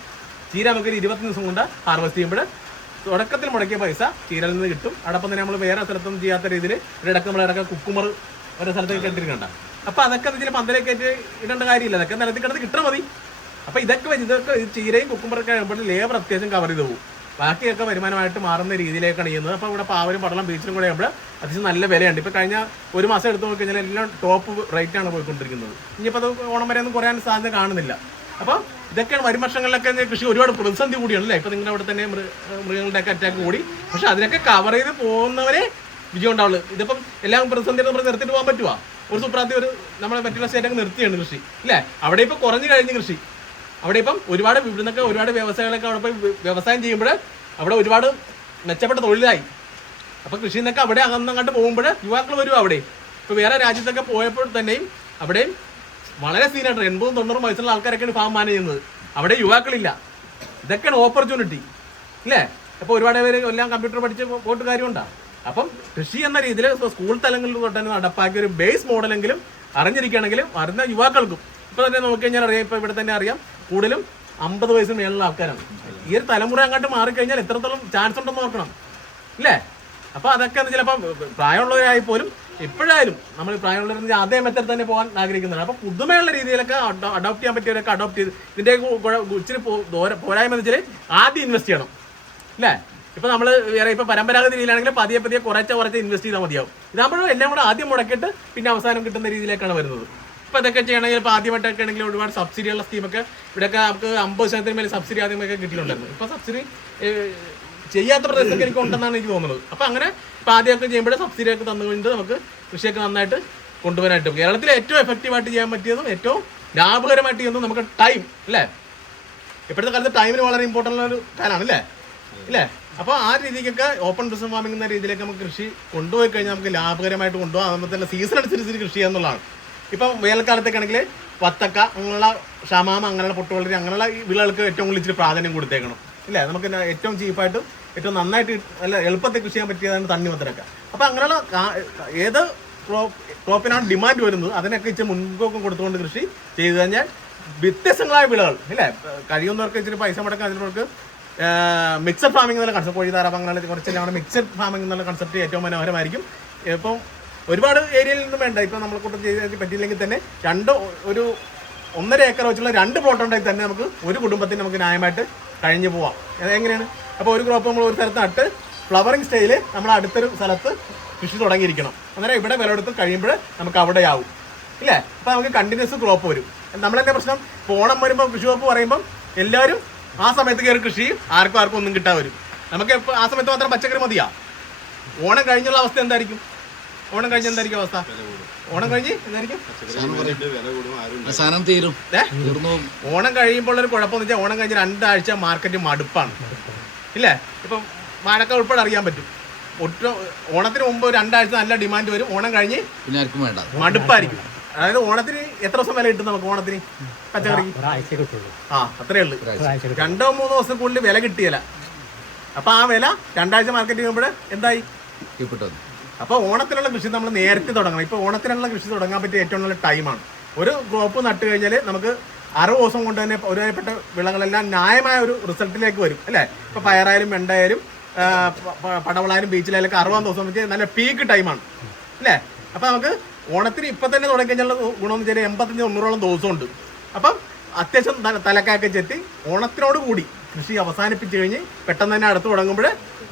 ചീര നമുക്ക് ഒരു ഇരുപത്തി ദിവസം കൊണ്ട് ഹാർവസ്റ്റ് ചെയ്യുമ്പോൾ തുടക്കത്തിൽ മുടക്കിയ പൈസ ചീരയിൽ നിന്ന് കിട്ടും. അടപ്പം തന്നെ നമ്മൾ വേറെ സ്ഥലത്തൊന്നും ചെയ്യാത്ത രീതിയിൽ ഇടയ്ക്ക് നമ്മൾ ഇടയ്ക്ക് കുക്കുമർ ഓരോ സ്ഥലത്തേക്ക് ഇട്ടിരിക്കണ്ട അപ്പൊ അതൊക്കെ ഇതിൽ പന്തലേക്ക് കയറ്റി ഇടേണ്ട കാര്യമില്ല. അതൊക്കെ നിലത്തിൽ കിടന്ന് കിട്ടണം മതി. അപ്പൊ ഇതൊക്കെ വെച്ച് ഇതൊക്കെ ചീരയും കുക്കുമ്പറൊക്കെ ആകുമ്പോൾ ലേബർ അത്യാവശ്യം കവർ ചെയ്ത് പോകും. ബാക്കിയൊക്കെ വരുമാനമായിട്ട് മാറുന്ന രീതിയിലേക്കാണ് ചെയ്യുന്നത്. അപ്പോൾ ഇവിടെ പാവലും പടലം ബീച്ചിലും കൂടെ ആകുമ്പോൾ അത്യാവശ്യം നല്ല വിലയുണ്ട്. ഇപ്പോൾ കഴിഞ്ഞ ഒരു മാസം എടുത്ത് നോക്കി കഴിഞ്ഞാൽ എല്ലാം ടോപ്പ് റേറ്റ് ആണ് പോയിക്കൊണ്ടിരിക്കുന്നത്. ഇനിയിപ്പോൾ അത് ഓണം വരെ ഒന്നും കുറയാൻ സാധ്യത കാണുന്നില്ല. അപ്പോൾ ഇതൊക്കെയാണ് വരും വർഷങ്ങളിലൊക്കെ കൃഷി ഒരുപാട് പ്രതിസന്ധി കൂടിയാണ് അല്ലേ? ഇപ്പോൾ നിങ്ങളുടെ അവിടെ തന്നെ മൃഗങ്ങളുടെ ഒക്കെ അറ്റാക്ക് കൂടി. പക്ഷെ അതിനൊക്കെ കവർ ചെയ്ത് പോകുന്നവരെ വിജയം ഉണ്ടാവുള്ളൂ. ഇതിപ്പം എല്ലാം പ്രതിസന്ധി നമ്മൾ നിർത്തിയിട്ട് പോകാൻ പറ്റുമോ ഒരു സുപ്രാന്തി ഒരു നമ്മളെ മറ്റുള്ള സ്റ്റേറ്റൊക്കെ നിർത്തിയാണ് കൃഷി അല്ലേ? അവിടെ ഇപ്പോൾ കുറഞ്ഞു കഴിഞ്ഞ് കൃഷി. അവിടെ ഇപ്പം ഒരുപാട് ഇവിടുന്നൊക്കെ ഒരുപാട് വ്യവസായങ്ങളൊക്കെ അവിടെ പോയി വ്യവസായം ചെയ്യുമ്പോൾ അവിടെ ഒരുപാട് മെച്ചപ്പെട്ട തൊഴിലായി. അപ്പൊ കൃഷി നിന്നൊക്കെ അവിടെ അകന്നങ്ങോട്ട് പോകുമ്പോൾ യുവാക്കൾ വരും അവിടെ. ഇപ്പൊ വേറെ രാജ്യത്തൊക്കെ പോയപ്പോൾ തന്നെയും അവിടെയും വളരെ സീനായിട്ട് എൺപതും തൊണ്ണൂറും വയസ്സുള്ള ആൾക്കാരൊക്കെയാണ് ഫാം മാനേജ് ചെയ്യുന്നത്. അവിടെ യുവാക്കളില്ല. ഇതൊക്കെയാണ് ഓപ്പർച്യൂണിറ്റി ഇല്ലേ? അപ്പോൾ ഒരുപാട് പേര് എല്ലാം കമ്പ്യൂട്ടർ പഠിച്ച് പോയിട്ട് കാര്യമുണ്ടാ? അപ്പം കൃഷി എന്ന രീതിയിൽ സ്കൂൾ തലങ്ങളിൽ തൊട്ട് തന്നെ നടപ്പാക്കിയ ഒരു ബേസ് മോഡലെങ്കിലും അറിഞ്ഞിരിക്കുകയാണെങ്കിലും അറിഞ്ഞ യുവാക്കൾക്കും ഇപ്പൊ തന്നെ നോക്കി കഴിഞ്ഞാൽ അറിയാം ഇപ്പൊ ഇവിടെ തന്നെ അറിയാം കൂടുതലും അമ്പത് വയസ്സിന് മേലുള്ള ആൾക്കാരാണ്. ഈ ഒരു തലമുറ അങ്ങോട്ട് മാറിക്കഴിഞ്ഞാൽ എത്രത്തോളം ചാൻസ് ഉണ്ടെന്ന് നോക്കണം ഇല്ലേ? അപ്പൊ അതൊക്കെ ചിലപ്പോൾ പ്രായമുള്ളവരായി പോലും എപ്പോഴായാലും നമ്മൾ പ്രായമുള്ളവർ അതേ മെത്തേഡ് തന്നെ പോകാൻ ആഗ്രഹിക്കുന്നതാണ് അപ്പോൾ പുതുമയുള്ള രീതിയിലൊക്കെ അഡോപ്റ്റ് ചെയ്യാൻ പറ്റിയവരൊക്കെ അഡോപ്റ്റ് ചെയ്ത് ഇതിന്റെ കു- ഇച്ചിരി പോരായ്മ എന്ന് വെച്ചാൽ ആദ്യം ഇൻവെസ്റ്റ് ചെയ്യണം. അല്ലേ? ഇപ്പൊ നമ്മൾ വേറെ ഇപ്പൊ പരമ്പരാഗത രീതിയിലാണെങ്കിൽ പതിയെ പതിയെ കുറച്ച് കുറച്ച് ഇൻവെസ്റ്റ് ചെയ്താൽ മതിയാവും. ഇതാകുമ്പോഴും എല്ലാം കൂടെ ആദ്യം മുടക്കിയിട്ട് പിന്നെ അവസാനം കിട്ടുന്ന രീതിയിലേക്കാണ് വരുന്നത്. ഇപ്പൊ ഇതൊക്കെ ചെയ്യണമെങ്കിൽ ഇപ്പൊ ആദ്യമായിട്ടൊക്കെ ആണെങ്കിൽ ഒരുപാട് സബ്സിഡിയുള്ള സ്കീമൊക്കെ ഇവിടെയൊക്കെ നമുക്ക് അമ്പത് ശതമാനത്തിന് മേലെ സബ്സിഡി ആദ്യമൊക്കെ കിട്ടിയിട്ടുണ്ടായിരുന്നു. ഇപ്പൊ സബ്സിഡി ചെയ്യാത്ത പ്രദേശത്തൊക്കെ എനിക്ക് ഉണ്ടെന്നാണ് എനിക്ക് തോന്നുന്നത്. അപ്പൊ അങ്ങനെ ഇപ്പൊ ആദ്യമൊക്കെ സബ്സിഡി ഒക്കെ തന്നുകൊണ്ട് നമുക്ക് കൃഷിയൊക്കെ നന്നായിട്ട് കൊണ്ടുവരാനായിട്ട് കേരളത്തിൽ ഏറ്റവും എഫക്റ്റീവായിട്ട് ചെയ്യാൻ പറ്റിയതും ഏറ്റവും ലാഭകരമായിട്ട് ചെയ്യുന്നതും നമുക്ക് ടൈം അല്ലേ? ഇപ്പോഴത്തെ കാലത്ത് ടൈമിന് വളരെ ഇമ്പോർട്ടന്റ് ഉള്ള ഒരു കാലമാണ് അല്ലേ? ഇല്ലേ അപ്പോൾ ആ രീതിക്കൊക്കെ ഓപ്പൺ ബിസിനസ് ഫാമിംഗ് എന്ന രീതിയിലേക്ക് നമുക്ക് കൃഷി കൊണ്ടുപോയി കഴിഞ്ഞാൽ നമുക്ക് ലാഭകരമായിട്ട് കൊണ്ടുപോകാം. അതുപോലെ തന്നെ സീസൺ അനുസരിച്ച് കൃഷി ചെയ്യാന്നുള്ളതാണ് ഇപ്പം വേനൽക്കാലത്തേക്കാണെങ്കിൽ വത്തക്ക അങ്ങനെയുള്ള ഷമാമ അങ്ങനെയുള്ള പൊട്ടുവളരി അങ്ങനെയുള്ള ഈ വിളകൾക്ക് ഏറ്റവും കൂടുതൽ ഇച്ചിരി പ്രാധാന്യം കൊടുത്തേക്കണം. ഇല്ലേ നമുക്ക് ഏറ്റവും ചീപ്പായിട്ടും ഏറ്റവും നന്നായിട്ട് അല്ല എളുപ്പത്തിൽ കൃഷി ചെയ്യാൻ പറ്റിയതാണ് തണ്ണിമത്തനൊക്കെ. അപ്പോൾ അങ്ങനെയുള്ള ഏത് ക്രോപ്പ് ക്രോപ്പിനാണ് ഡിമാൻഡ് വരുന്നത് അതിനൊക്കെ ഇച്ചിരി മുൻപോക്കം കൊടുത്തുകൊണ്ട് കൃഷി ചെയ്തു കഴിഞ്ഞാൽ വ്യത്യസ്തങ്ങളായ വിളകൾ ഇല്ലേ? കഴിയുന്നവർക്ക് ഇച്ചിരി പൈസ മുടക്കാൻ അതിനവർക്ക് മിക്സഡ് ഫാമിംഗ് എന്നുള്ള കൺസെപ്റ്റ് കോഴി താറാവ് അങ്ങനെ കുറച്ചെല്ലാം മിക്സഡ് ഫാമിംഗ് എന്നുള്ള കൺസെപ്റ്റ് ഏറ്റവും മനോഹരമായിരിക്കും. ഇപ്പം ഒരുപാട് ഏരിയയിൽ നിന്നും വേണ്ട ഇപ്പം നമ്മളെ കൂട്ടം ചെയ്ത് പറ്റിയില്ലെങ്കിൽ തന്നെ രണ്ട് ഒരു ഒന്നര ഏക്കർ വെച്ചുള്ള രണ്ട് പ്ലോട്ട് ഉണ്ടെങ്കിൽ തന്നെ നമുക്ക് ഒരു കുടുംബത്തിന് നമുക്ക് ന്യായമായിട്ട് കഴിഞ്ഞു പോവാം. അതെങ്ങനെയാണ് അപ്പോൾ ഒരു ക്രോപ്പ് നമ്മൾ ഒരു സ്ഥലത്ത് നട്ട് ഫ്ലവറിങ് സ്റ്റേജിൽ നമ്മൾ അടുത്തൊരു സ്ഥലത്ത് കൃഷി തുടങ്ങിയിരിക്കണം. അന്നേരം ഇവിടെ വിളവെടുത്ത് കഴിയുമ്പോൾ നമുക്ക് അവിടെ ആവും ഇല്ലേ? അപ്പോൾ നമുക്ക് കണ്ടിന്യൂസ് ക്രോപ്പ് വരും. നമ്മളെന്താ പ്രശ്നം? പോണം വരുമ്പോൾ കൃഷി വകുപ്പ് പറയുമ്പം എല്ലാവരും ആ സമയത്ത് കയറി കൃഷി ആർക്കും ആർക്കും ഒന്നും കിട്ടാൻ വരും. നമുക്ക് ആ സമയത്ത് മാത്രം പച്ചക്കറി മതിയാ. ഓണം കഴിഞ്ഞുള്ള അവസ്ഥ എന്തായിരിക്കും? ഓണം കഴിഞ്ഞ എന്തായിരിക്കും അവസ്ഥ? ഓണം കഴിഞ്ഞ് എന്തായിരിക്കും? വില കൂടും ആരും സാധനം തീരും? ഓണം കഴിയുമ്പോൾ ഒരു കുഴപ്പമെന്ന് വെച്ചാൽ ഓണം കഴിഞ്ഞ് രണ്ടാഴ്ച മാർക്കറ്റ് മടുപ്പാണ്. ഇല്ലേ? ഇപ്പം മഴക്ക ഉൾപ്പെടെ അറിയാൻ പറ്റും. ഒട്ടും ഓണത്തിന് മുമ്പ് രണ്ടാഴ്ച നല്ല ഡിമാൻഡ് വരും. ഓണം കഴിഞ്ഞ് പിന്നെ ആർക്കും വേണ്ട. മടുപ്പായിരിക്കും. അതായത് ഓണത്തിന് എത്ര ദിവസം വില കിട്ടും നമുക്ക് ഓണത്തിന്? പച്ചക്കറി? ഒരാഴ്ച കിട്ടുള്ളൂ. ആ അത്രേ ഉള്ളു. രണ്ടോ മൂന്നോ ദിവസം കൂടുതൽ വില കിട്ടിയല്ല. അപ്പൊ ആ വില രണ്ടാഴ്ച മാർക്കറ്റ് ചെയ്യുമ്പോൾ എന്തായി? വന്നു. അപ്പോൾ ഓണത്തിനുള്ള കൃഷി നമ്മൾ നേരത്തെ തുടങ്ങണം. ഇപ്പോൾ ഓണത്തിനുള്ള കൃഷി തുടങ്ങാൻ പറ്റിയ ഏറ്റവും നല്ല ടൈമാണ്. ഒരു ക്രോപ്പ് നട്ട് കഴിഞ്ഞാൽ നമുക്ക് അറുപത് ദിവസം കൊണ്ട് തന്നെ ഒരുപാട് വിളകളെല്ലാം ന്യായമായ ഒരു റിസൾട്ടിലേക്ക് വരും അല്ലേ? ഇപ്പോൾ പയറായാലും പ- പടവളായാലും ബീച്ചിലായാലും ഒക്കെ അറുപത് ദിവസം വെച്ച് നല്ല പീക്ക് ടൈമാണ് അല്ലേ? അപ്പോൾ നമുക്ക് ഓണത്തിന് ഇപ്പം തന്നെ തുടങ്ങി കഴിഞ്ഞാൽ ഗുണമെന്ന് വെച്ചാൽ എൺപത്തഞ്ച് തൊണ്ണൂറോളം ദിവസമുണ്ട്. അപ്പം അത്യാവശ്യം തലക്കാക്കെ ചെത്തി ഓണത്തിനോട് കൂടി കൃഷി അവസാനിപ്പിച്ച് കഴിഞ്ഞ് പെട്ടെന്ന് തന്നെ അടുത്ത് തുടങ്ങുമ്പോൾ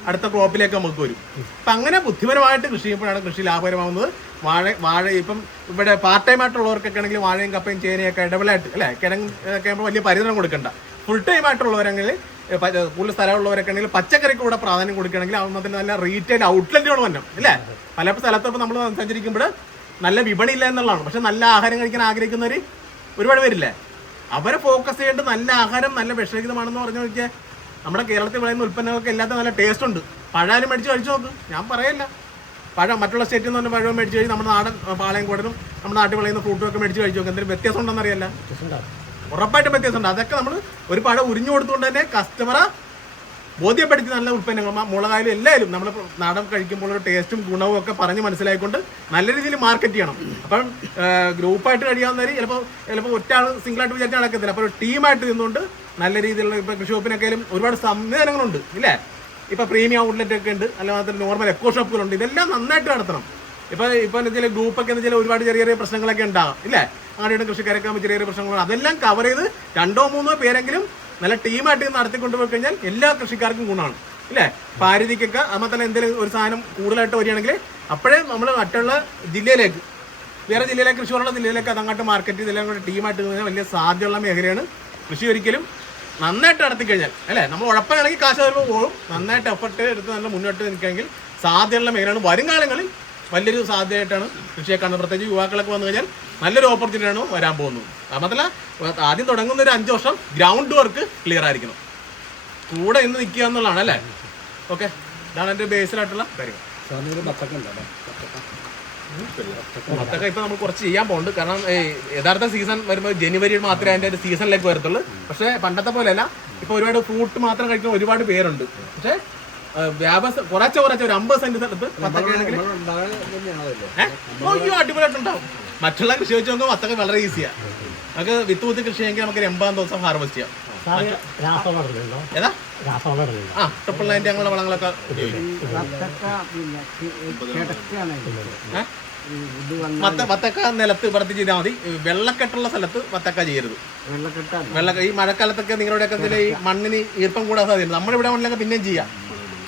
അടുത്ത ക്രോപ്പിലേക്ക് നമുക്ക് വരും. അപ്പം അങ്ങനെ ബുദ്ധിപരമായിട്ട് കൃഷി ചെയ്യുമ്പോഴാണ് കൃഷി ലാഭകരമാകുന്നത് വാഴ വാഴ ഇപ്പം ഇവിടെ പാർട്ട് ടൈം ആയിട്ടുള്ളവർക്കൊക്കെ ആണെങ്കിൽ വാഴയും കപ്പയും ചേനയൊക്കെ ഇടവിലായിട്ട് അല്ലേ? കിഴങ്ങ് ഒക്കെ ആകുമ്പോൾ വലിയ പരിചരണം കൊടുക്കണ്ട. ഫുൾ ടൈം ആയിട്ടുള്ളവരെങ്കിൽ കൂടുതൽ സ്ഥലമുള്ളവരൊക്കെ ആണെങ്കിൽ പച്ചക്കറിക്ക് കൂടെ പ്രാധാന്യം കൊടുക്കുകയാണെങ്കിൽ അതിന് നല്ല റീറ്റെയിൽ ഔട്ട്ലെറ്റുകൾ വരണം അല്ലേ? പല സ്ഥലത്തും നമ്മൾ സഞ്ചരിക്കുമ്പോൾ നല്ല വിപണി ഇല്ല എന്നുള്ളതാണ്. പക്ഷെ നല്ല ആഹാരം കഴിക്കാൻ ആഗ്രഹിക്കുന്നവർ ഒരുപാട് പേരില്ലേ? അവരെ ഫോക്കസ് ചെയ്യേണ്ടത് നല്ല ആഹാരം നല്ല വിഷരഹിതമാണെന്ന് പറഞ്ഞു നോക്കിയാൽ നമ്മുടെ കേരളത്തിൽ വിളയുന്ന ഉൽപ്പന്നങ്ങൾക്ക് എല്ലാത്തും നല്ല ടേസ്റ്റ് ഉണ്ട്. പഴാലും മേടിച്ച് കഴിച്ചു നോക്ക്. ഞാൻ പറയല്ല. പഴം മറ്റുള്ള സ്റ്റേറ്റിൽ നിന്ന് പഴവും പഴം മേടിച്ച് കഴിഞ്ഞ് നമ്മുടെ നാടൻ പാളയം കൂടലും നമ്മുടെ നാട്ടിൽ വിളയുന്ന ഫ്രൂട്ടും ഒക്കെ മേടിച്ച് കഴിച്ചു നോക്ക്. എന്തെങ്കിലും വ്യത്യാസം ഉണ്ടെന്ന് അറിയില്ല ഉറപ്പായിട്ടും വ്യത്യാസമുണ്ട്. അതൊക്കെ നമ്മൾ ഒരു പഴം ഉരിഞ്ഞു കൊടുത്തുകൊണ്ട് തന്നെ കസ്റ്റമറെ ബോധ്യപ്പെടുത്തി നല്ല ഉൽപ്പന്നങ്ങൾ മുളകായാലും എല്ലായാലും നമ്മൾ നാടൻ കഴിക്കുമ്പോൾ ഒരു ടേസ്റ്റും ഗുണവും ഒക്കെ പറഞ്ഞ് മനസ്സിലായിക്കൊണ്ട് നല്ല രീതിയിൽ മാർക്കറ്റ് ചെയ്യണം. അപ്പം ഗ്രൂപ്പായിട്ട് കഴിയാവുന്നവർ ചിലപ്പോൾ ചിലപ്പോൾ ഒറ്റ ആൾ സിംഗിളായിട്ട് വിചാരിച്ചാൽ നടക്കത്തില്ല. അപ്പോൾ ടീമായിട്ട് നിന്നുകൊണ്ട് നല്ല രീതിയിലുള്ള ഇപ്പോൾ കൃഷി വകുപ്പിനൊക്കെയും ഒരുപാട് സംവിധാനങ്ങളുണ്ട് ഇല്ലേ? ഇപ്പോൾ പ്രീമിയം ഔട്ട്ലെറ്റ് ഒക്കെ ഉണ്ട് അല്ല മാത്രം നോർമൽ എക്കോ ഷോപ്പുകളുണ്ട് ഇതെല്ലാം നന്നായിട്ട് നടത്തണം. ഇപ്പോൾ ഇപ്പോൾ എന്താ വെച്ചാൽ ഗ്രൂപ്പൊക്കെ എന്ന് വെച്ചാൽ ഒരുപാട് ചെറിയ ചെറിയ പ്രശ്നങ്ങളൊക്കെ ഉണ്ടാകും ഇല്ലേ? അങ്ങനെയുള്ള കൃഷിക്കാരൊക്കെ ചെറിയ ചെറിയ പ്രശ്നങ്ങൾ അതെല്ലാം കവർ ചെയ്ത് രണ്ടോ മൂന്നോ പേരെങ്കിലും നല്ല ടീമായിട്ട് നടത്തിക്കൊണ്ട് പോയി കഴിഞ്ഞാൽ എല്ലാ കൃഷിക്കാർക്കും ഗുണമാണ്. ഇല്ലേ? അമ്മ തന്നെ എന്തെങ്കിലും ഒരു സാധനം കൂടുതലായിട്ട് വരികയാണെങ്കിൽ അപ്പോഴേ നമ്മൾ മറ്റുള്ള ജില്ലയിലേക്ക് വേറെ ജില്ലയിലേക്ക് കൃഷി പറഞ്ഞ ജില്ലയിലേക്ക് അത് അങ്ങോട്ട് മാർക്കറ്റ് ഇതെല്ലാം കൂടെ ടീമായിട്ട് കഴിഞ്ഞാൽ വലിയ സാധ്യതയുള്ള മേഖലയാണ് കൃഷി ഒരിക്കലും. നന്നായിട്ട് നടത്തി കഴിഞ്ഞാൽ അല്ലേ? നമ്മൾ ഉഴപ്പാണെങ്കിൽ കാശ് വരുമ്പോൾ പോകും. നന്നായിട്ട് എഫർട്ട് എടുത്ത് നല്ല മുന്നോട്ട് നിൽക്കുകയെങ്കിൽ സാധ്യതയുള്ള മേഖലയാണ്. വരും കാലങ്ങളിൽ വലിയൊരു സാധ്യതയായിട്ടാണ് കൃഷിയെ കാണുന്നത് പ്രത്യേകിച്ച് യുവാക്കളൊക്കെ വന്നു കഴിഞ്ഞാൽ നല്ലൊരു ഓപ്പർച്യൂണിറ്റിയാണ് വരാൻ പോകുന്നത്. മാത്രമല്ല ആദ്യം തുടങ്ങുന്ന ഒരു അഞ്ച് വർഷം ഗ്രൗണ്ട് വർക്ക് ക്ലിയർ ആയിരിക്കണം. കൂടെ ഇന്ന് നിൽക്കുക എന്നുള്ളതാണ് അല്ലേ? ഓക്കെ ഇതാണ് എന്റെ ബേസിലായിട്ടുള്ള കാര്യം. അതൊക്കെ ഇപ്പൊ നമ്മൾ കുറച്ച് ചെയ്യാൻ പോകുന്നുണ്ട്. കാരണം യഥാർത്ഥ സീസൺ വരുമ്പോൾ ജനുവരിയിൽ മാത്രമേ അതിന്റെ ഒരു സീസണിലേക്ക് വരത്തുള്ളൂ. പക്ഷേ പണ്ടത്തെ പോലെയല്ല. ഇപ്പൊ ഒരുപാട് ഫ്രൂട്ട് മാത്രം കഴിക്കുന്ന ഒരുപാട് പേരുണ്ട്. പക്ഷേ വ്യാപാര കുറച്ച് കുറച്ച് ഒരു അമ്പത് സെന്റ്? അയ്യോ അടിപൊളിയായിട്ടുണ്ടാവും. മറ്റുള്ള കൃഷി വെച്ച് നോക്കുമ്പോൾ വത്തക്ക വളരെ ഈസിയാ നമുക്ക് വിത്ത് കുത്തി കൃഷി ചെയ്യെങ്കിൽ നമുക്ക് എൺപതാം ദിവസം ഹാർവെസ്റ്റ് ചെയ്യാം. ഏതാ? ആ ട്രിപ്പിൾ വളങ്ങളൊക്കെ വത്തക്ക നിലത്ത് ഇവിടത്തെ ചെയ്താൽ മതി. വെള്ളക്കെട്ടുള്ള സ്ഥലത്ത് വത്തക്ക ചെയ്യരുത്. വെള്ള ഈ മഴക്കാലത്തൊക്കെ നിങ്ങളുടെയൊക്കെ ഇതിൽ ഈ മണ്ണിന് ഈർപ്പം കൂടാൻ സാധ്യത നമ്മുടെ ഇവിടെ മണ്ണിലൊക്കെ പിന്നെയും ചെയ്യാം.